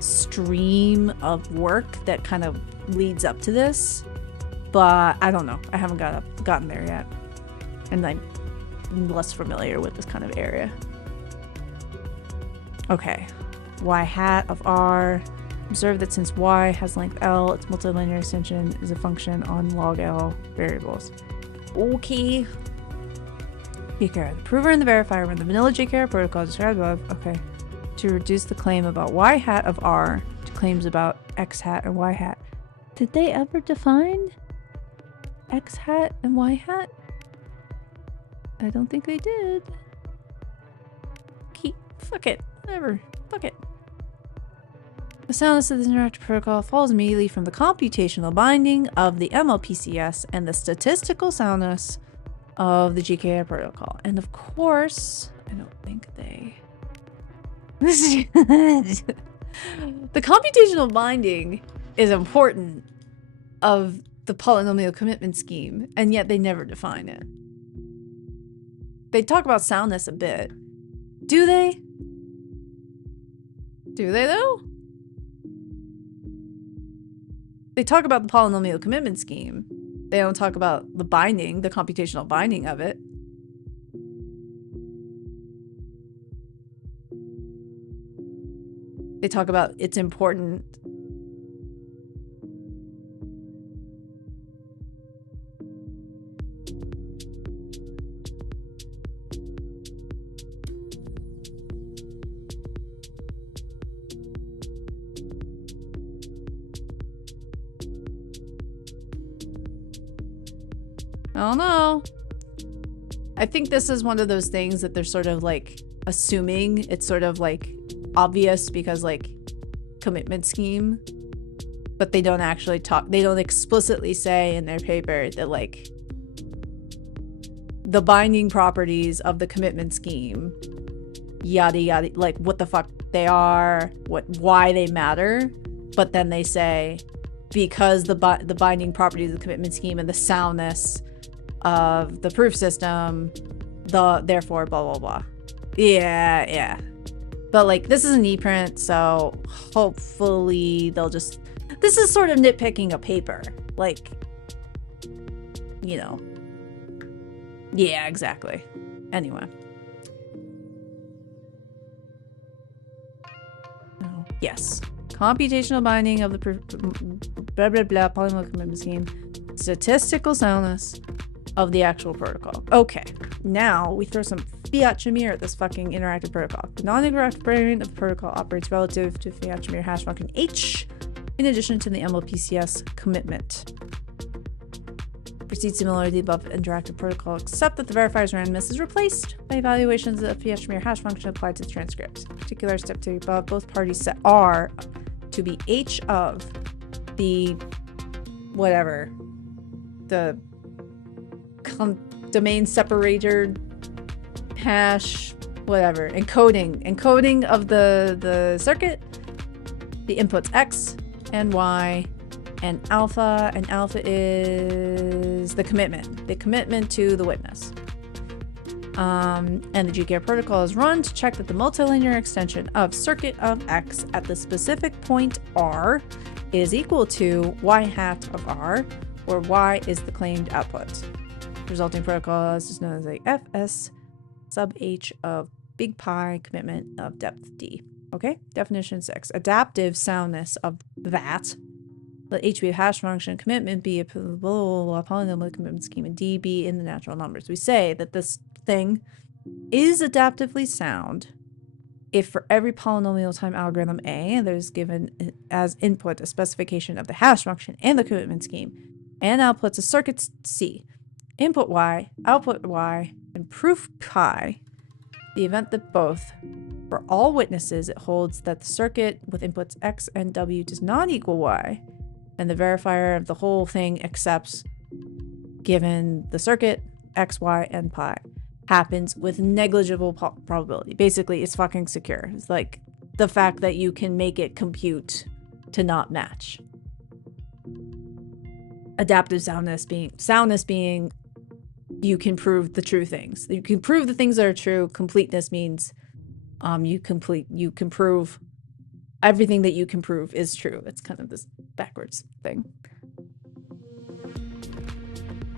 stream of work that kind of leads up to this, but I don't know. I haven't gotten there yet, and I'm less familiar with this kind of area. Okay, Y hat of R. Observe that since Y has length L, its multilinear extension is a function on log L variables. Okay. JKR. The prover and the verifier run the vanilla JKR protocol described above. Okay. To reduce the claim about Y hat of R to claims about X hat and Y hat. Did they ever define X hat and Y hat? I don't think they did. Fuck it. Whatever. Fuck it. The soundness of this interactive protocol follows immediately from the computational binding of the MLPCS and the statistical soundness of the GKI protocol. And of course, I don't think they... The computational binding is important of the polynomial commitment scheme, and yet they never define it. They talk about soundness a bit. Do they? Do they though? They talk about the polynomial commitment scheme. They don't talk about the binding, the computational binding of it. They talk about it's important. I don't know. I think this is one of those things that they're sort of like assuming it's sort of like obvious because like commitment scheme, but they don't actually talk, they don't explicitly say in their paper that like the binding properties of the commitment scheme, yada yada, like what the fuck they are, why they matter, but then they say because the binding properties of the commitment scheme and the soundness of the proof system, therefore blah blah blah. Yeah. But like this is an e-print, so hopefully they'll just, this is sort of nitpicking a paper, like, you know. Yeah, exactly. Anyway. Oh, yes. Computational binding of the proof, blah blah blah, polynomial commitment scheme, statistical soundness of the actual protocol. Okay, now we throw some Fiat-Shamir at this fucking interactive protocol. The non-interactive variant of the protocol operates relative to Fiat-Shamir hash function H, in addition to the MLPCS commitment. proceed similar to the above interactive protocol, except that the verifier's randomness is replaced by evaluations of the Fiat-Shamir hash function applied to the transcripts. In particular, step 2 above, both parties set R to be H of the whatever, the domain separator hash, whatever, encoding of the circuit, the inputs X and Y, and alpha is the commitment to the witness. And the GKR protocol is run to check that the multilinear extension of circuit of X at the specific point R is equal to Y hat of R, where Y is the claimed output. The resulting protocol is known as a FS sub H of big pi commitment of depth D. Okay, definition 6. Adaptive soundness of that. Let H be a hash function, commitment be a polynomial commitment scheme, and D be in the natural numbers. We say that this thing is adaptively sound if for every polynomial time algorithm A, there's given as input a specification of the hash function and the commitment scheme, and outputs a circuit C, input Y, output Y, and proof pi, the event that both, for all witnesses, it holds that the circuit with inputs X and W does not equal Y, and the verifier of the whole thing accepts, given the circuit X, Y, and pi, happens with negligible probability. Basically, it's fucking secure. It's like the fact that you can make it compute to not match. Adaptive soundness being you can prove the true things. You can prove the things that are true. Completeness means you can prove everything that you can prove is true. It's kind of this backwards thing.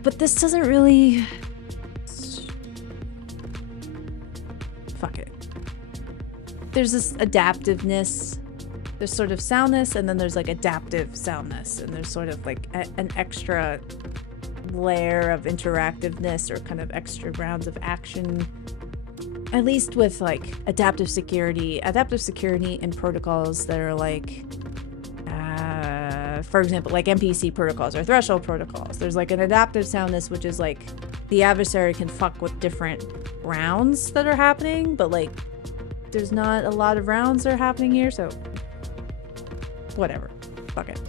But this doesn't really... Fuck it. There's this adaptiveness. There's sort of soundness, and then there's like adaptive soundness, and there's sort of like an extra layer of interactiveness or kind of extra rounds of action. At least with like adaptive security in protocols that are like, for example, like MPC protocols or threshold protocols. There's like an adaptive soundness, which is like the adversary can fuck with different rounds that are happening, but like there's not a lot of rounds that are happening here, so whatever. Fuck it.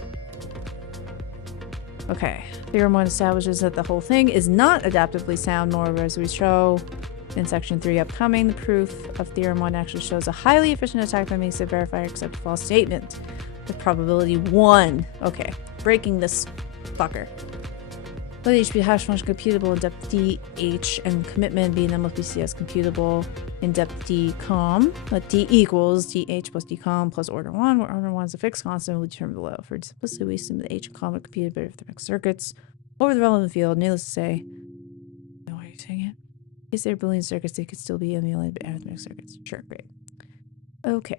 Okay. Theorem 1 establishes that the whole thing is not adaptively sound, moreover, as we show in section 3 upcoming, the proof of theorem 1 actually shows a highly efficient attack that makes the verifier accept a false statement with probability 1. Okay, breaking this fucker. Let H be a hash function computable in depth D, H, and commitment be number PCS computable in depth D, com. Let D equals DH plus D, com plus order 1, where order 1 is a fixed constant will be determined below. For simplicity, we assume that H and com are computed better with the mixed circuits over the relevant field. Needless to say, why are you saying it? In case they're Boolean circuits, they could still be emulated by arithmetic circuits. Sure, great. Okay.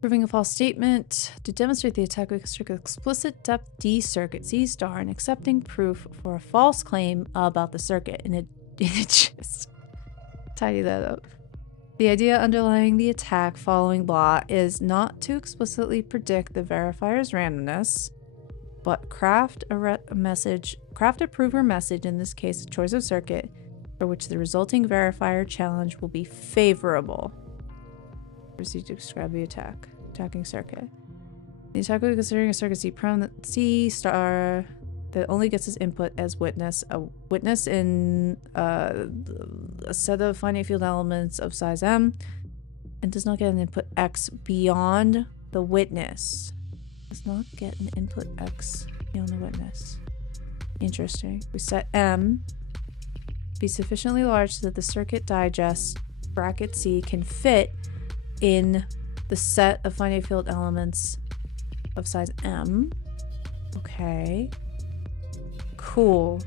Proving a false statement. To demonstrate the attack, we construct an explicit depth D circuit C star and accepting proof for a false claim about the circuit. And it just tidy that up. The idea underlying the attack following blah is not to explicitly predict the verifier's randomness, but craft a prover message, in this case a choice of circuit, for which the resulting verifier challenge will be favorable. Proceed to describe the attacking circuit. The attack will be considering a circuit C star that only gets its input as witness, a witness in a set of finite field elements of size M, and does not get an input X beyond the witness. Does not get an input X beyond the witness. Interesting. We set M to be sufficiently large so that the circuit digest bracket C can fit in the set of finite field elements of size M. Okay. Cool.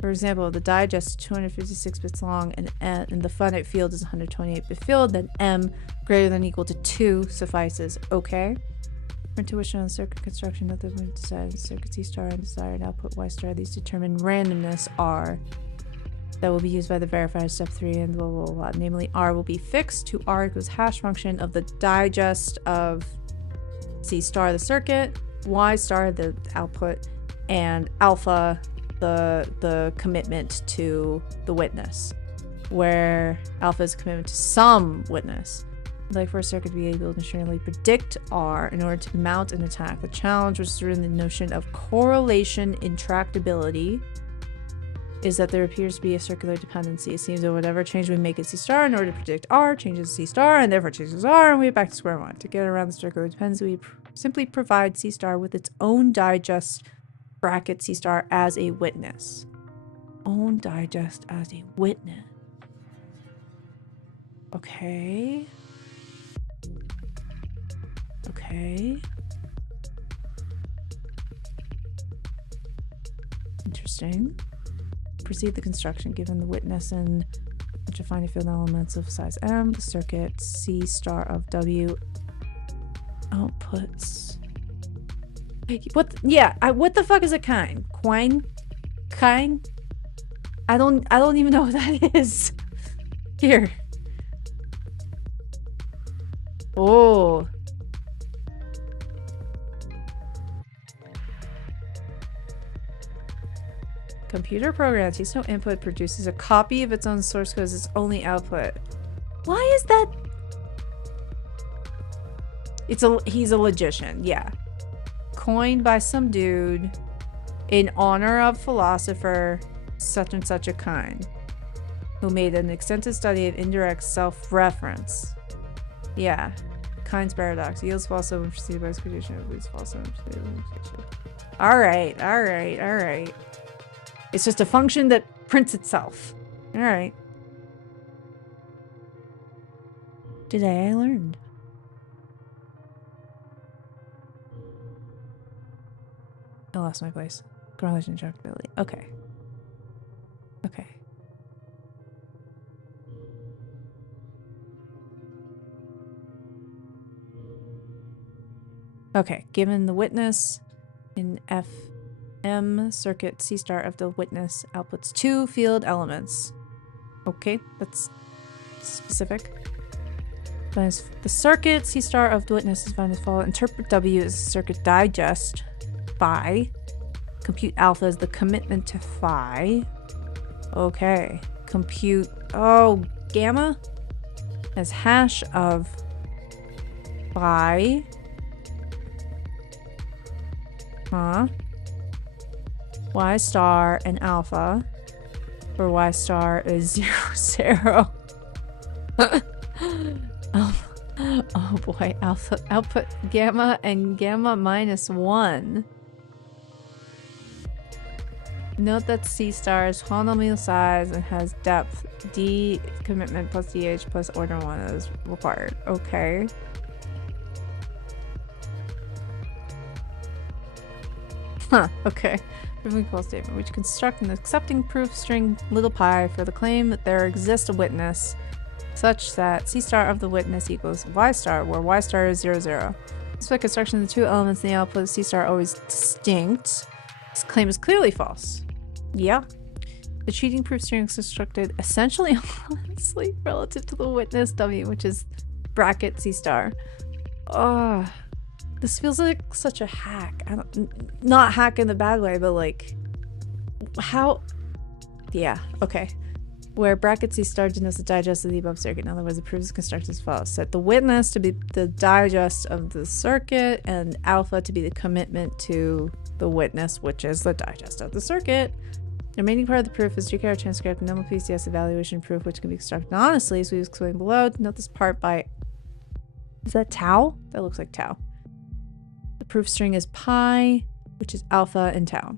For example, the digest is 256 bits long and the finite field is 128 bit field, then M greater than or equal to 2 suffices. Okay. For intuition on circuit construction, nothing when decided circuit C star and desired output Y star, these determine randomness R that will be used by the verifier step 3 and blah, blah, blah. Namely, R will be fixed to R equals hash function of the digest of C star, the circuit, Y star, the output, and alpha, the commitment to the witness, where alpha is a commitment to some witness. Like for a circuit to be able to inherently predict R in order to mount an attack. The challenge was through the notion of correlation intractability is that there appears to be a circular dependency. It seems that whatever change we make at C star in order to predict R changes C star and therefore changes R, and we're back to square one. To get around the circular dependency, we simply provide C star with its own digest bracket C star as a witness. Own digest as a witness. Okay. Okay. Interesting. Proceed the construction given the witness and define field elements of size M, the circuit C star of W outputs. What? Yeah. What the fuck is a kind? Quine? Kind? I don't even know what that is. Here. Oh. Computer program takes no input, produces a copy of its own source code as its only output. Why is that? He's a logician, yeah. Coined by some dude in honor of philosopher such and such a kind, who made an extensive study of indirect self-reference. Yeah. Kind's paradox. Yields false when preceded by exclusion of leads false when preceded by exclusion. Alright, alright, alright. It's just a function that prints itself. Alright. Today I learned. I lost my place. Correlation intractability. Okay. Okay. Okay. Given the witness in FM circuit C star of the witness outputs 2 field elements. Okay, that's specific. The circuit C star of the witness is found as follows. Interpret W as circuit digest phi. Compute alpha as the commitment to phi. Okay. Compute gamma as hash of phi. Huh? Y star and alpha, where Y star is 0, 0. Oh boy, alpha output gamma and gamma minus 1. Note that C star is polynomial size and has depth D commitment plus DH plus order 1 is required. Okay. Huh, okay. Proving false statement, which construct an accepting proof string little pi for the claim that there exists a witness such that C star of the witness equals Y star, where Y star is 0, 0. This by construction of the 2 elements in the output of C star are always distinct. This claim is clearly false. Yeah. The cheating proof string is constructed essentially honestly relative to the witness W, which is bracket C star. Oh. This feels like such a hack. Not hack in the bad way, but like, how? Yeah, okay. Where bracket C star denotes the digest of the above circuit. In other words, the proof is constructed as follows. Set the witness to be the digest of the circuit, and alpha to be the commitment to the witness, which is the digest of the circuit. The remaining part of the proof is GKR transcript, normal PCS evaluation proof, which can be constructed honestly, as we explained below. Note this part by, is that tau? That looks like tau. The proof string is pi, which is alpha and tau.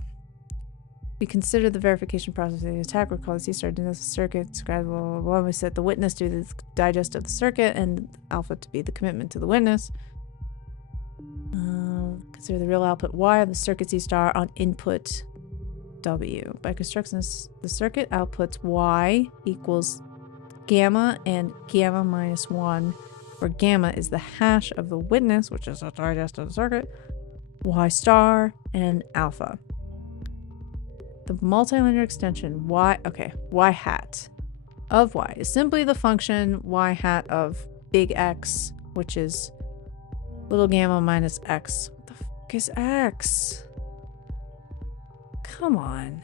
We consider the verification process of the attack. Recall the C star denotes the circuit. Describe blah, blah, blah. We set the witness to the digest of the circuit and alpha to be the commitment to the witness. Consider the real output Y of the circuit C star on input W. By constructing the circuit outputs Y equals gamma and gamma minus 1, where gamma is the hash of the witness, which is the digest of the circuit, Y star, and alpha. The multilinear extension Y hat of Y is simply the function Y hat of big X, which is little gamma minus X. What the fuck is X? come on.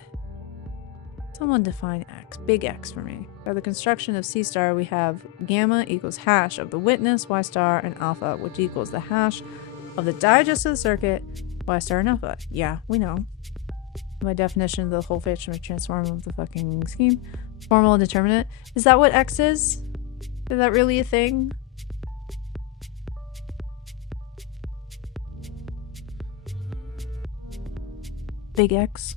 Someone define X. Big X for me. By the construction of C star, we have gamma equals hash of the witness, Y star, and alpha, which equals the hash of the digest of the circuit, Y star and alpha. Yeah, we know. My definition of the whole Fiat-Shamir transform of the fucking scheme. Formal indeterminate. Is that what X is? Is that really a thing? Big X.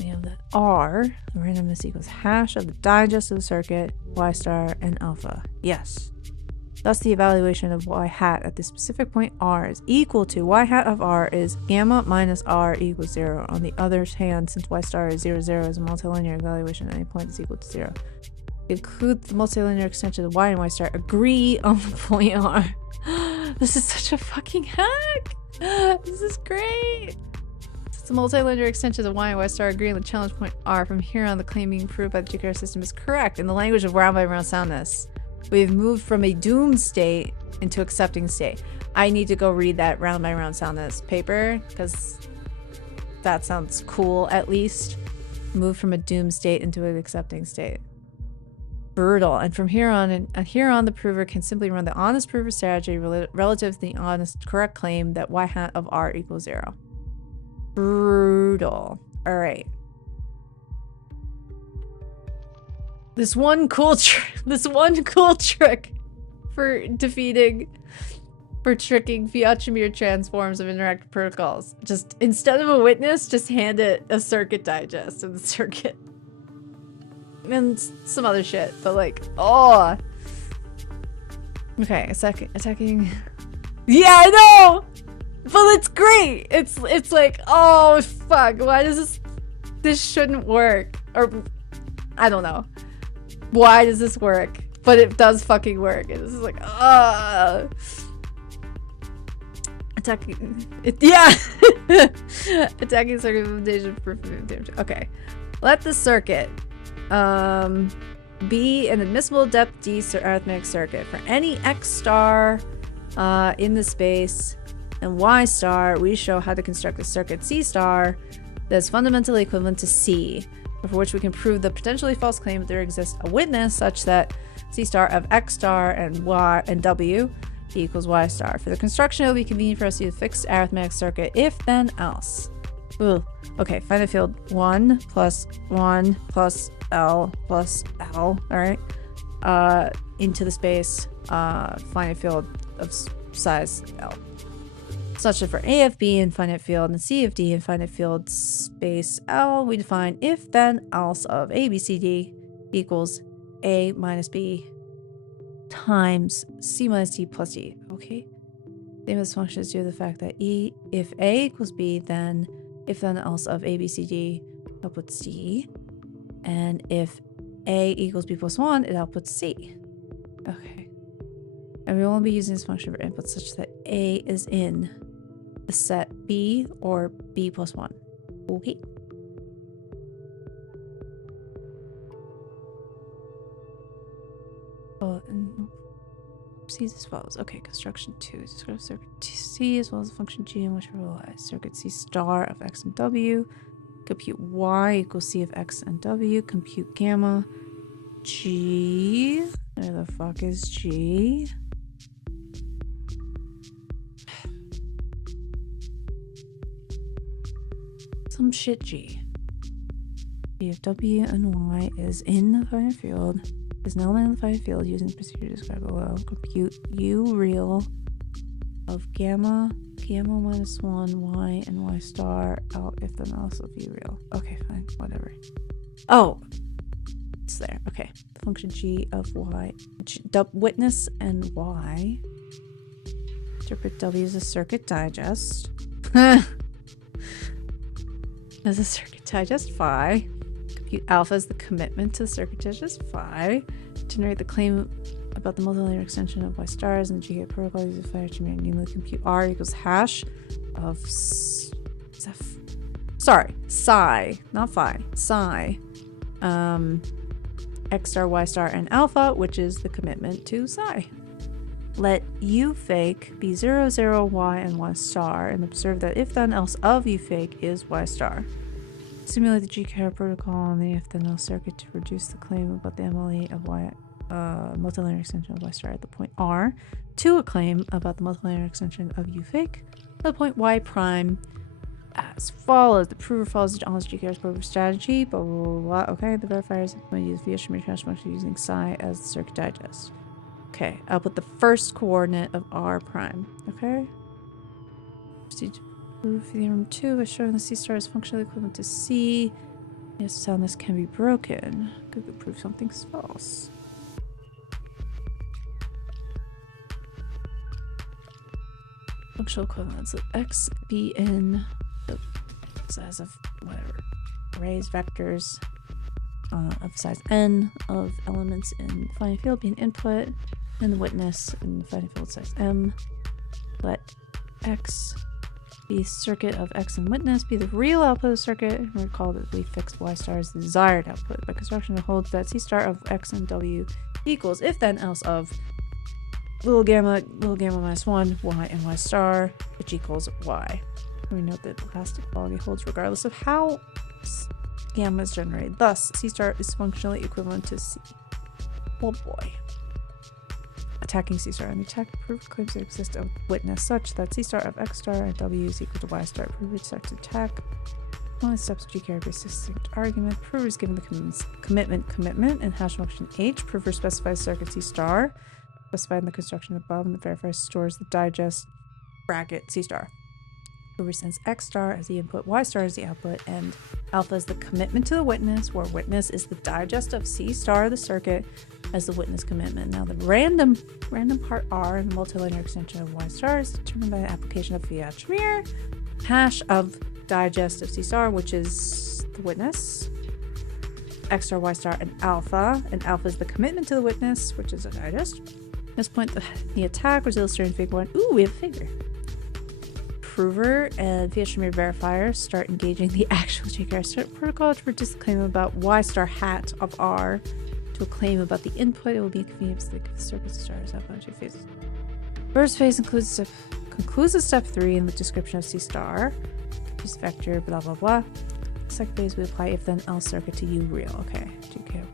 We have the R, the randomness equals hash of the digest of the circuit, Y star, and alpha. Yes. Thus, the evaluation of Y hat at the specific point R is equal to Y hat of R is gamma minus R equals 0. On the other hand, since Y star is 0, 0 is a multilinear evaluation at any point is equal to 0. Include the multilinear extension of Y and Y star agree on the point R. This is such a fucking hack. This is great. Since the multilinear extensions of Y and Y star agree on the challenge point R, from here on the claim being proved by the GKR system is correct. In the language of round by round soundness, we've moved from a doomed state into accepting state. I need to go read that round by round soundness paper because that sounds cool. At least move from a doomed state into an accepting state. Brutal. And from here on, the prover can simply run the honest prover strategy relative to the honest correct claim that Y hat of R equals 0. Brutal. All right. This one cool trick for tricking Fiat-Shamir transforms of interactive protocols. Just instead of a witness, just hand it a circuit digest of the circuit. And some other shit, but like, oh. Okay, attacking. Yeah, I know! But it's great! It's like, oh fuck, why does this shouldn't work? Or, I don't know. Why does this work? But it does fucking work. And this is like, attacking it, yeah. Attacking circuit implementation for damage. Okay. Let the circuit be an admissible depth D arithmetic circuit for any X star in the space and Y star. We show how to construct a circuit C star that's fundamentally equivalent to C, for which we can prove the potentially false claim that there exists a witness such that C star of X star and Y and W equals Y star. For the construction, it will be convenient for us to use a fixed arithmetic circuit if then else. Ooh. Okay, finite field 1 plus 1 plus L plus L, alright, into the space, finite field of size L. Such that for A of B in finite field and C of D in finite field space L, we define if then else of A, B, C, D equals A minus B times C minus D plus D. Okay. The name of this function is due to the fact that if A equals B, then if then else of A, B, C, D outputs D. And if A equals B plus 1, it outputs C. Okay. And we will only be using this function for inputs such that A is in the set B or B plus 1. Okay. Oh, and C as follows. Okay, construction 2. Describe circuit C as well as the function G in which we rely. Circuit C star of X and W. Compute Y equals C of X and W. Compute gamma G. Where the fuck is G? Some shit G. G of W and Y is in the finite field. Is an element in the finite field using the procedure described below. Compute U real of gamma minus 1, Y and Y star out if then else of U real. Okay, fine, whatever. Oh, it's there. Okay, the function G of Y, witness and Y. Interpret W as a circuit digest. As a circuit digest phi. Compute alpha as the commitment to the circuit digest phi. Generate the claim about the multilinear extension of Y stars and the GK protocol using Fiat-Shamir. Namely, compute R equals hash of psi, not phi, psi. X star, Y star, and alpha, which is the commitment to psi. Let u fake be 0, 0, y, and y star, and observe that if then else of u fake is y star. Simulate the GCAR protocol on the if then else circuit to reduce the claim about the MLE of y multilinear extension of y star at the point R to a claim about the multilinear extension of u fake at the point y prime as follows. The prover follows the honest GKR's prover strategy, blah, blah, blah, blah. Okay, the verifiers implement use Fiat-Shamir hash function using psi as the circuit digest. Okay, I'll put the first coordinate of R prime. Okay. Proceed to prove theorem 2 by showing the C star is functionally equivalent to C. Yes, soundness can be broken. Could prove something's false. Functional equivalence of X be in the size of whatever arrays, vectors of size n of elements in the defining field being input, and the witness in the defining field size m. Let X be circuit of X and witness be the real output of the circuit. And recall that we fixed Y star as the desired output. By construction, it holds that C star of X and W equals if then else of little gamma minus 1, Y and Y star, which equals Y. And we note that elastic quality holds regardless of how gamma is generated. Thus, C star is functionally equivalent to C. Oh boy. Attacking C star. And the attack proof claims to exist of witness such that C star of X star and W is equal to Y star. Prover starts to attack. One steps GKR based distinct argument. Prover is given the commitment and hash function H. Prover specifies circuit C star, specified in the construction above, and the verifier stores the digest bracket C star. Prover sends X star as the input, Y star as the output, and alpha is the commitment to the witness, where witness is the digest of C star, the circuit, as the witness commitment. Now the random part R and the multilinear extension of Y star is determined by the application of Fiat-Shamir, hash of digest of C star, which is the witness, X star, Y star, and alpha is the commitment to the witness, which is a digest. At this point, the attack was illustrated in figure 1. Ooh, we have a figure. Prover and Fiat-Shamir verifier start engaging the actual GKR protocol to reduce the claim about Y star hat of R to a claim about the input. It will be inconvenient to the circuit stars up on 2 phases. First phase concludes with step 3 in the description of C star. Use vector, blah blah blah. Second phase, we apply if then else circuit to U real. Okay, GKR.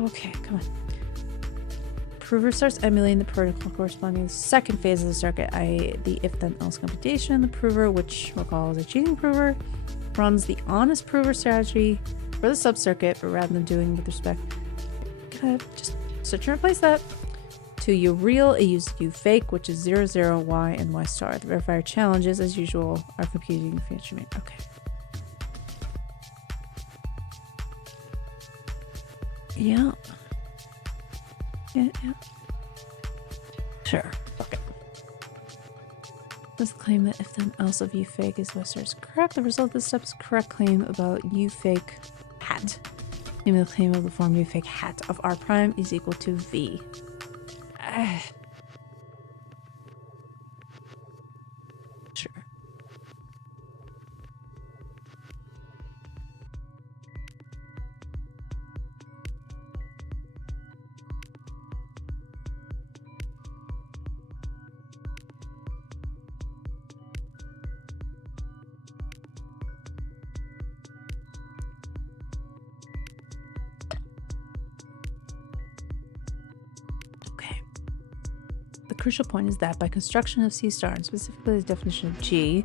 Okay, come on. Prover starts emulating the protocol corresponding to the second phase of the circuit, i.e. the if-then-else computation. The prover, which recalls a cheating prover, runs the honest prover strategy for the sub-circuit, but rather than doing with respect, just switch and replace that. To U real, it uses U fake, which is 0, 0, Y, and Y star. The verifier challenges, as usual, are computing Fiat-Shamir. Okay. Yeah. Yeah. Sure. Okay. Does claim that if then else of U fake is Y star is correct. The result of this step is correct claim about U fake hat. Namely, the claim of the form U fake hat of R prime is equal to V. Sure. The crucial point is that by construction of C star, and specifically the definition of G,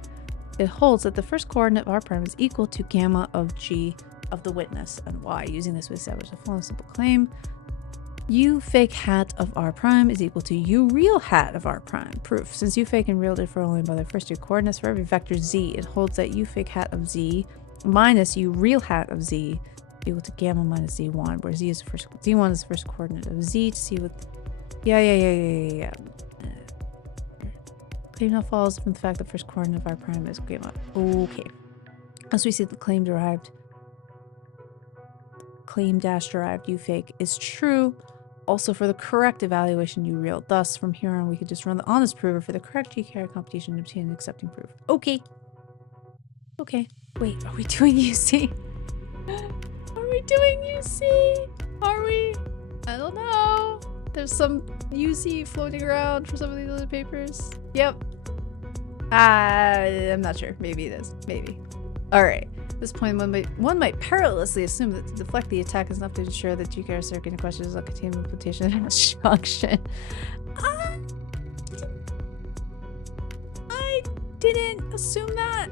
it holds that the first coordinate of R prime is equal to gamma of G of the witness and Y. Using this, we establish the following simple claim. U fake hat of R prime is equal to U real hat of R prime. Proof. Since U fake and real differ only by their first 2 coordinates, for every vector Z, it holds that U fake hat of Z minus U real hat of Z equal to gamma minus Z1, where Z1 is the first coordinate of Z to see what... Yeah. Claim now follows from the fact that first coordinate of R prime is gamma. Okay. As we see, the claim dash derived U fake is true also for the correct evaluation U real. Thus, from here on, we could just run the honest prover for the correct GKR computation and obtain an accepting proof. Okay. Wait, are we doing UC? Are we doing UC? Are we? I don't know. There's some UC floating around for some of these other papers. Yep. I'm not sure. Maybe it is. Maybe. All right. At this point, one might perilously assume that to deflect the attack is enough to ensure that GKR circuit in question does not contain implementation and destruction. I didn't assume that.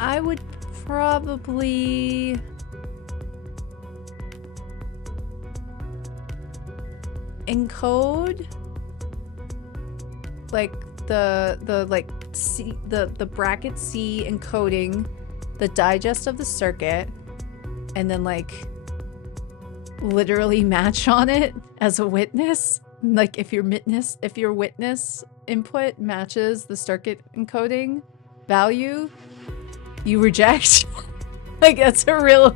I would probably encode like the bracket C encoding the digest of the circuit, and then like literally match on it as a witness. Like if your witness input matches the circuit encoding value, you reject. Like that's a real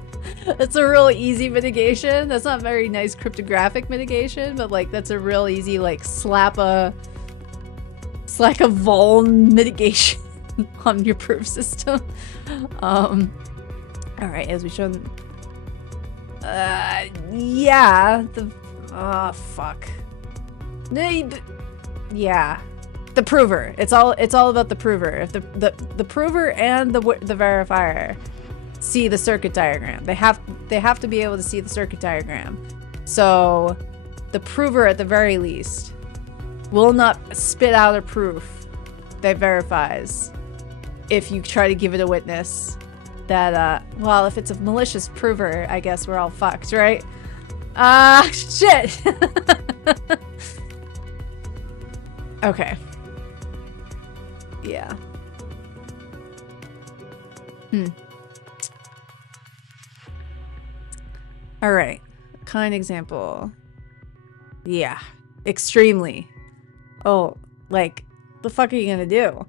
easy mitigation. That's not very nice cryptographic mitigation, but like that's a real easy like slap a vuln mitigation on your proof system. All right, as we show yeah, fuck. Yeah. The prover. It's all about the prover. If the prover and the verifier see the circuit diagram, they have to be able to see the circuit diagram. So the prover at the very least will not spit out a proof that verifies if you try to give it a witness that well, if it's a malicious prover, I guess we're all fucked, right? Shit. Okay. Yeah. All right. Kind example. Yeah. Extremely. Oh, like, the fuck are you gonna do?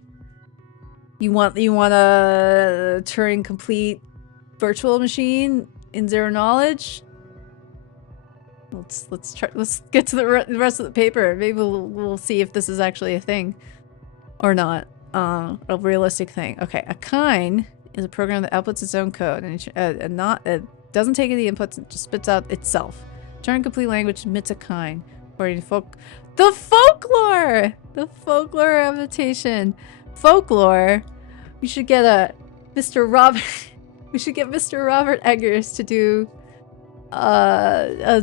You want a Turing complete virtual machine in zero knowledge? Let's get to the rest of the paper. Maybe we'll see if this is actually a thing or not. A realistic thing. Okay, a kind is a program that outputs its own code and it doesn't take any inputs, it just spits out itself. Turing complete language emits a kind. According to the folklore adaptation. Folklore. We should get Mr. Robert. We should get Mr. Robert Eggers to do a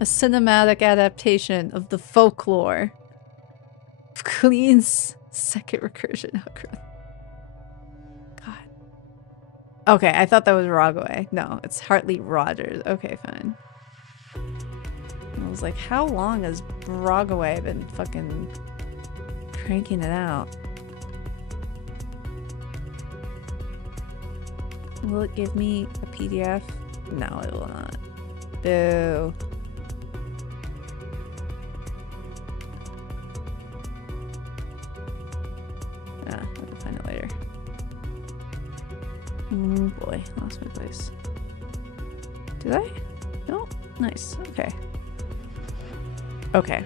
cinematic adaptation of the folklore of Clean's second recursion algorithm. God. Okay, I thought that was Rogaway. No, it's Hartley Rogers. Okay, fine. I was like, how long has Rogaway been fucking cranking it out? Will it give me a PDF? No, it will not. Boo. Ah, I can find it later. Oh boy, lost my place. Did I? No? Nice. Okay. Okay.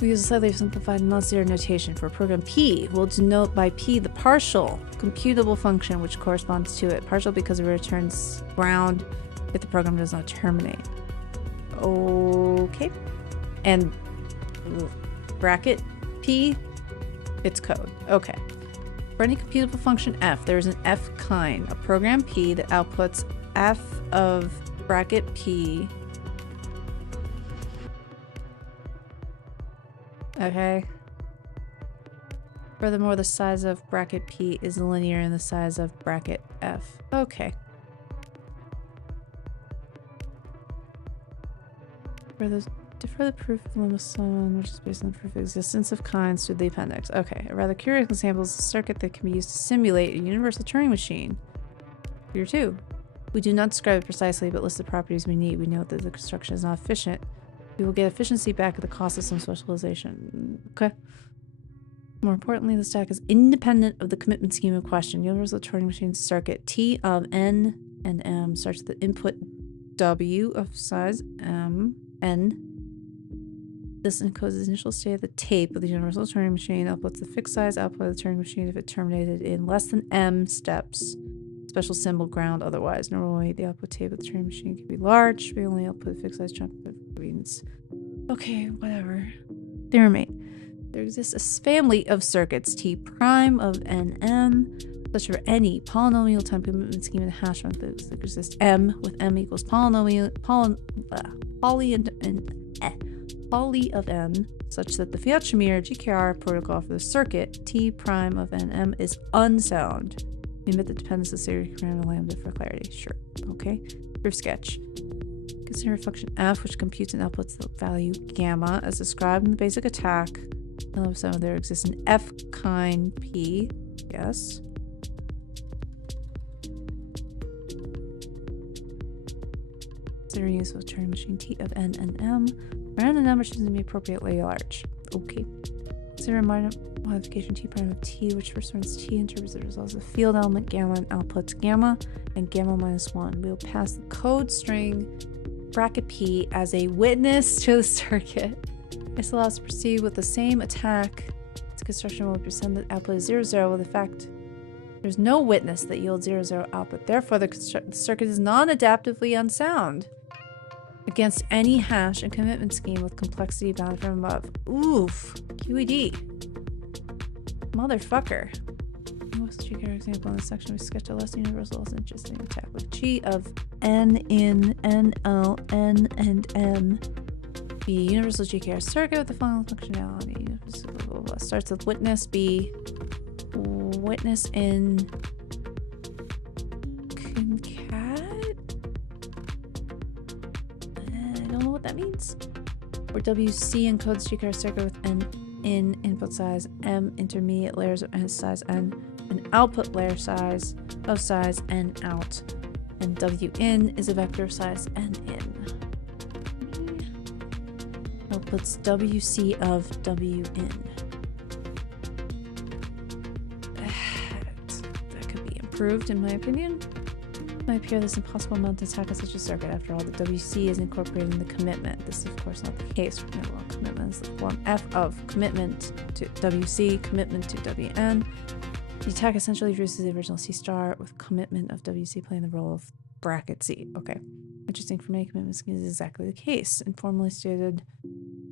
We use a slightly simplified non-zero notation for program P. We'll denote by P the partial computable function which corresponds to it. Partial because it returns ground if the program does not terminate. Okay. And bracket P, it's code. Okay. For any computable function F, there is an F kind, a program P that outputs F of bracket P. Okay. Furthermore, the size of bracket P is linear in the size of bracket F. Okay. For the proof of limit sum, which is based on the proof of existence of kinds through the appendix. Okay. A rather curious example is a circuit that can be used to simulate a universal Turing machine. Here too. We do not describe it precisely, but list the properties we need. We note that the construction is not efficient. We will get efficiency back at the cost of some specialization. Okay. More importantly, the stack is independent of the commitment scheme in question. Universal Turing machine circuit T of N and M starts with the input W of size M, N, This encodes the initial state of the tape of the universal Turing machine, outputs the fixed size output of the Turing machine if it terminated in less than m steps. Special symbol ground otherwise. Normally, the output tape of the Turing machine can be large. We only output a fixed size chunk of readings. Okay, whatever. Theorem 8. There exists a family of circuits T prime of NM, such for any polynomial time commitment scheme in a hash function that exists M with M equals poly of M, such that the Fiat-Shamir GKR protocol for the circuit T prime of NM is unsound. We omit the dependence of series parameter lambda for clarity. Sure. Okay. Proof sketch. Consider a function f which computes and outputs the value gamma as described in the basic attack. So there exists an f kind p. Yes. Considering use of a Turing machine T of n and m, where n and m are chosen to be appropriately large. Okay. Consider a minor modification T prime of T, which first runs T interprets the results of the field element gamma and outputs gamma and gamma minus 1. We will pass the code string bracket P as a witness to the circuit. This allows us to proceed with the same attack. Its construction will present the output is 0, 0 with the fact there's no witness that yields 0, 0 output. Therefore, the circuit is non-adaptively unsound against any hash and commitment scheme with complexity bounded from above. Oof. QED. Motherfucker. What's the GKR example in this section? We sketch a less universal, less interesting attack with G of N in N L N and M. The universal GKR circuit with the following functionality. Blah, blah, blah. Starts with witness B. Witness in concat? I don't know what that means. Where WC encodes GKR circuit with N in input size, M intermediate layers of N size N, and output layer size of size N out. And W in is a vector of size N in. Outputs WC of W in. That could be improved in my opinion. It might appear there's impossible amount to tackle such a circuit. After all, the WC is incorporated in the commitment. This is of course not the case. For example, commitment is the form F of commitment to WC, commitment to WN. The attack essentially reduces the original C star with commitment of WC playing the role of bracket C. Okay. Interesting, for many commitment schemes is exactly the case. Informally stated,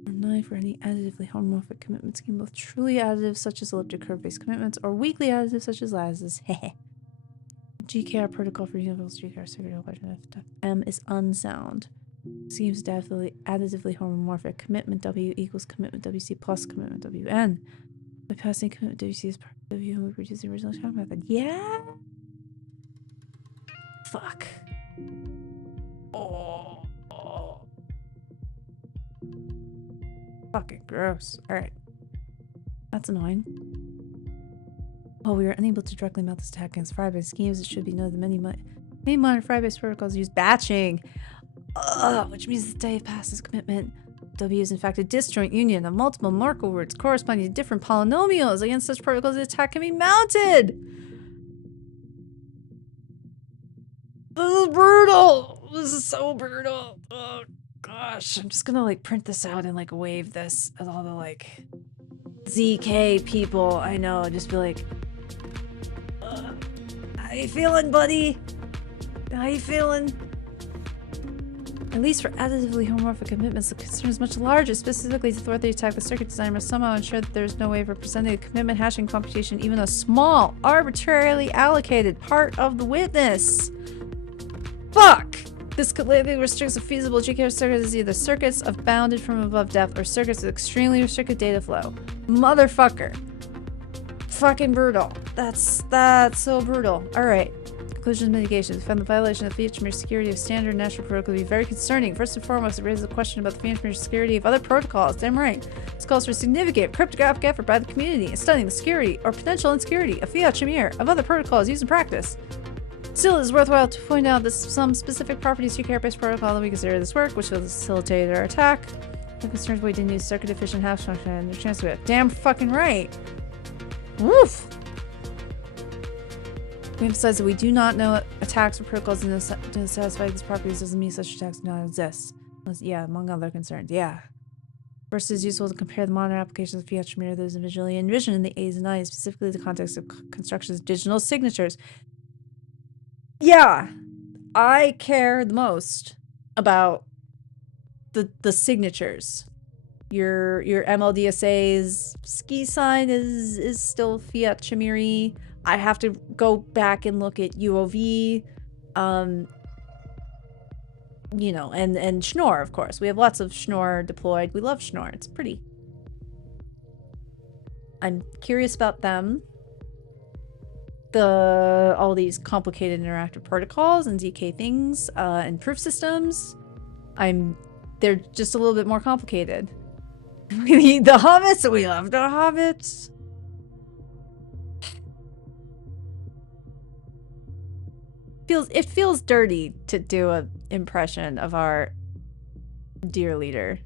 or 9 for any additively homomorphic commitment scheme, both truly additive such as elliptic curve-based commitments or weakly additive such as lattices. GKR protocol for universal GKR circuit M is unsound. Schemes additively homomorphic. Commitment W equals commitment WC plus commitment WN. By passing commitment WC as part of WN, we reduce the original attack method. Yeah? Fuck. Oh. Fucking gross. Alright. That's annoying. While we are unable to directly mount this attack against Firebase schemes, it should be noted that many modern Firebase protocols use batching, which means that Dave passes commitment. W is in fact a disjoint union of multiple marker words corresponding to different polynomials. Against such protocols, the attack can be mounted. This is brutal. This is so brutal. Oh gosh, I'm just gonna like print this out and like wave this at all the like ZK people I know. Just be like, how you feeling, buddy? How you feeling? At least for additively homomorphic commitments, the concern is much larger. Specifically, to thwart the attack, the circuit designer must somehow ensure that there is no way of representing the commitment hashing computation, even a small, arbitrarily allocated part of the witness. Fuck! This completely restricts a feasible GKR circuit as either circuits of bounded from above depth or circuits with extremely restricted data flow. Motherfucker. Fucking brutal. That's so brutal. Alright. Conclusion mitigation. We found the violation of Fiat-Shamir security of standard national protocol to be very concerning. First and foremost, it raises a question about the Fiat-Shamir security of other protocols. Damn right. This calls for significant cryptographic effort by the community in studying the security or potential insecurity of Fiat-Shamir of other protocols used in practice. Still, it is worthwhile to point out that some specific properties of GKR-based protocol that we consider this work, which will facilitate our attack. The concerns we didn't use circuit efficient hash function and their chance to it. Damn fucking right. Woof. We emphasize that we do not know attacks or protocols to satisfy these properties doesn't mean such attacks do not exist. Yeah, among other concerns. Yeah. First, it's useful to compare the modern applications of Fiat-Shamir that is visually envisioned in the A's and I's, specifically the context of constructions of digital signatures. Yeah, I care the most about the signatures. Your MLDSA's ski sign is still Fiat-Shamir. I have to go back and look at UOV. You know, and Schnorr, of course. We have lots of Schnorr deployed. We love Schnorr. It's pretty. I'm curious about them. All these complicated interactive protocols and ZK things and proof systems. They're just a little bit more complicated. We need the hobbits. We love the hobbits. It feels dirty to do an impression of our dear leader.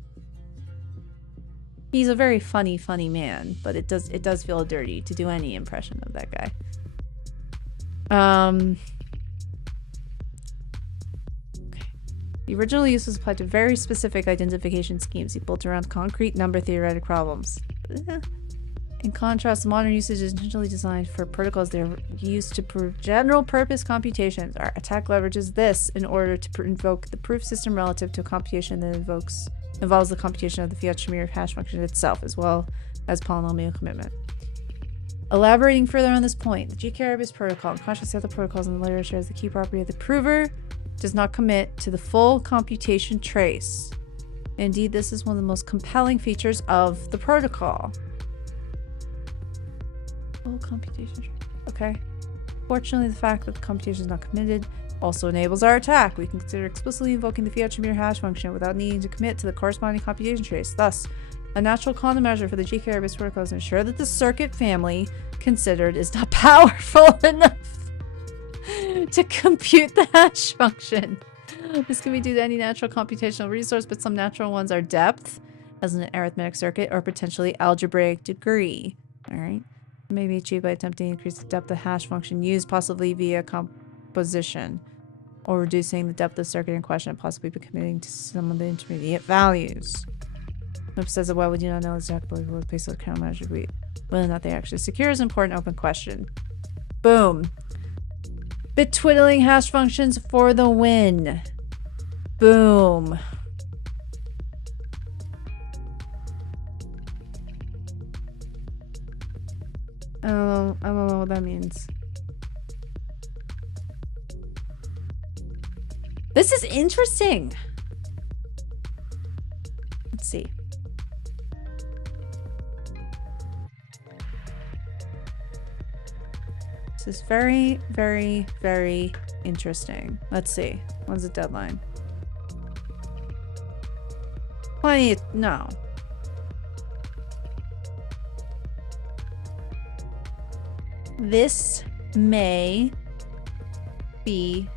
He's a very funny man, but it does feel dirty to do any impression of that guy. Okay. The original use was applied to very specific identification schemes. He built around concrete number theoretic problems. In contrast, modern usage is intentionally designed for protocols that are used to prove general purpose computations. Our attack leverages this in order to invoke the proof system relative to a computation that involves the computation of the Fiat-Shamir hash function itself, as well as polynomial commitment. Elaborating further on this point, the GK-Arabis protocol, in contrast to other protocols in the layer, shares the key property of the prover does not commit to the full computation trace. Indeed, this is one of the most compelling features of the protocol. Full computation trace. Okay. Fortunately, the fact that the computation is not committed also enables our attack. We can consider explicitly invoking the Fiat-Shamir hash function without needing to commit to the corresponding computation trace. Thus, a natural countermeasure for the GK-Arabis protocol is to ensure that the circuit family considered is not powerful enough to compute the hash function. This can be due to any natural computational resource, but some natural ones are depth, as an arithmetic circuit, or potentially algebraic degree. Alright. May be achieved by attempting to increase the depth of hash function used, possibly via composition, or reducing the depth of the circuit in question, possibly by committing to some of the intermediate values. Nope says that while we do not know exactly what the pace of the countermeasure we whether or not they actually secure is an important open question. Boom. Bit twiddling hash functions for the win. Boom. I don't know what that means. This is interesting. Let's see. This is very, very, very interesting. Let's see. When's the deadline? No. This may be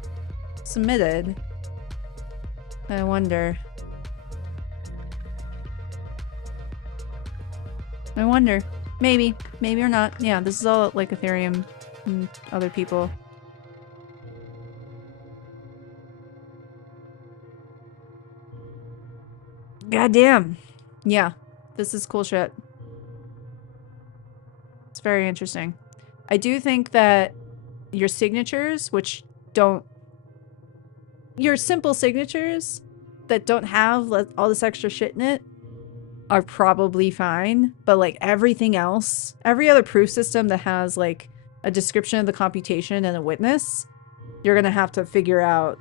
submitted. I wonder. Maybe. Maybe or not. Yeah, this is all like Ethereum and other people. Goddamn. Yeah, this is cool shit. It's very interesting. I do think that your signatures, which don't... Your simple signatures that don't have all this extra shit in it are probably fine. But like everything else, every other proof system that has like a description of the computation and a witness, you're gonna have to figure out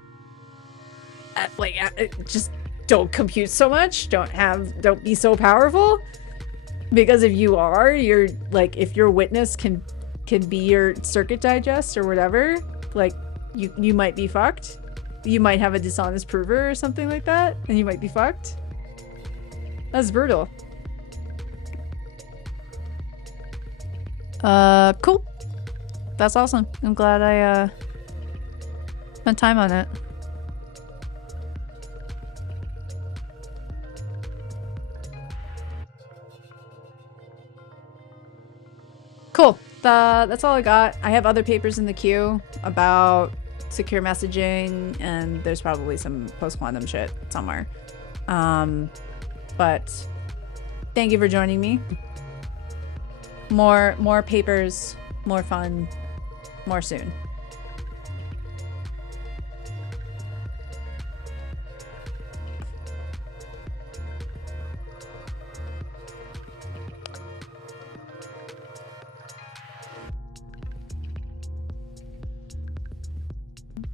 just don't compute so much, don't be so powerful, because if you are, you're like, if your witness can be your circuit digest or whatever, like you might be fucked. You might have a dishonest prover or something like that, and you might be fucked. That's brutal. Cool. That's awesome. I'm glad I spent time on it. Cool. That's all I got. I have other papers in the queue about secure messaging, and there's probably some post-quantum shit somewhere. But Thank you for joining me. More papers, more fun, more soon.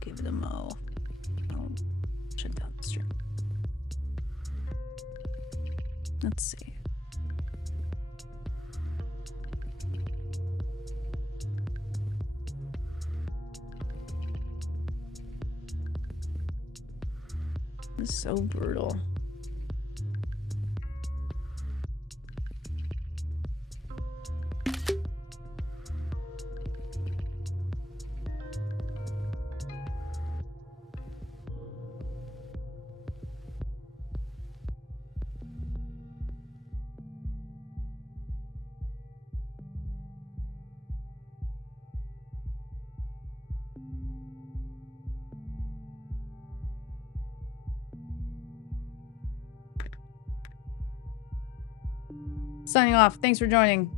Give it a mo. I'll shut down the stream. Let's see. This is so brutal. Signing off. Thanks for joining.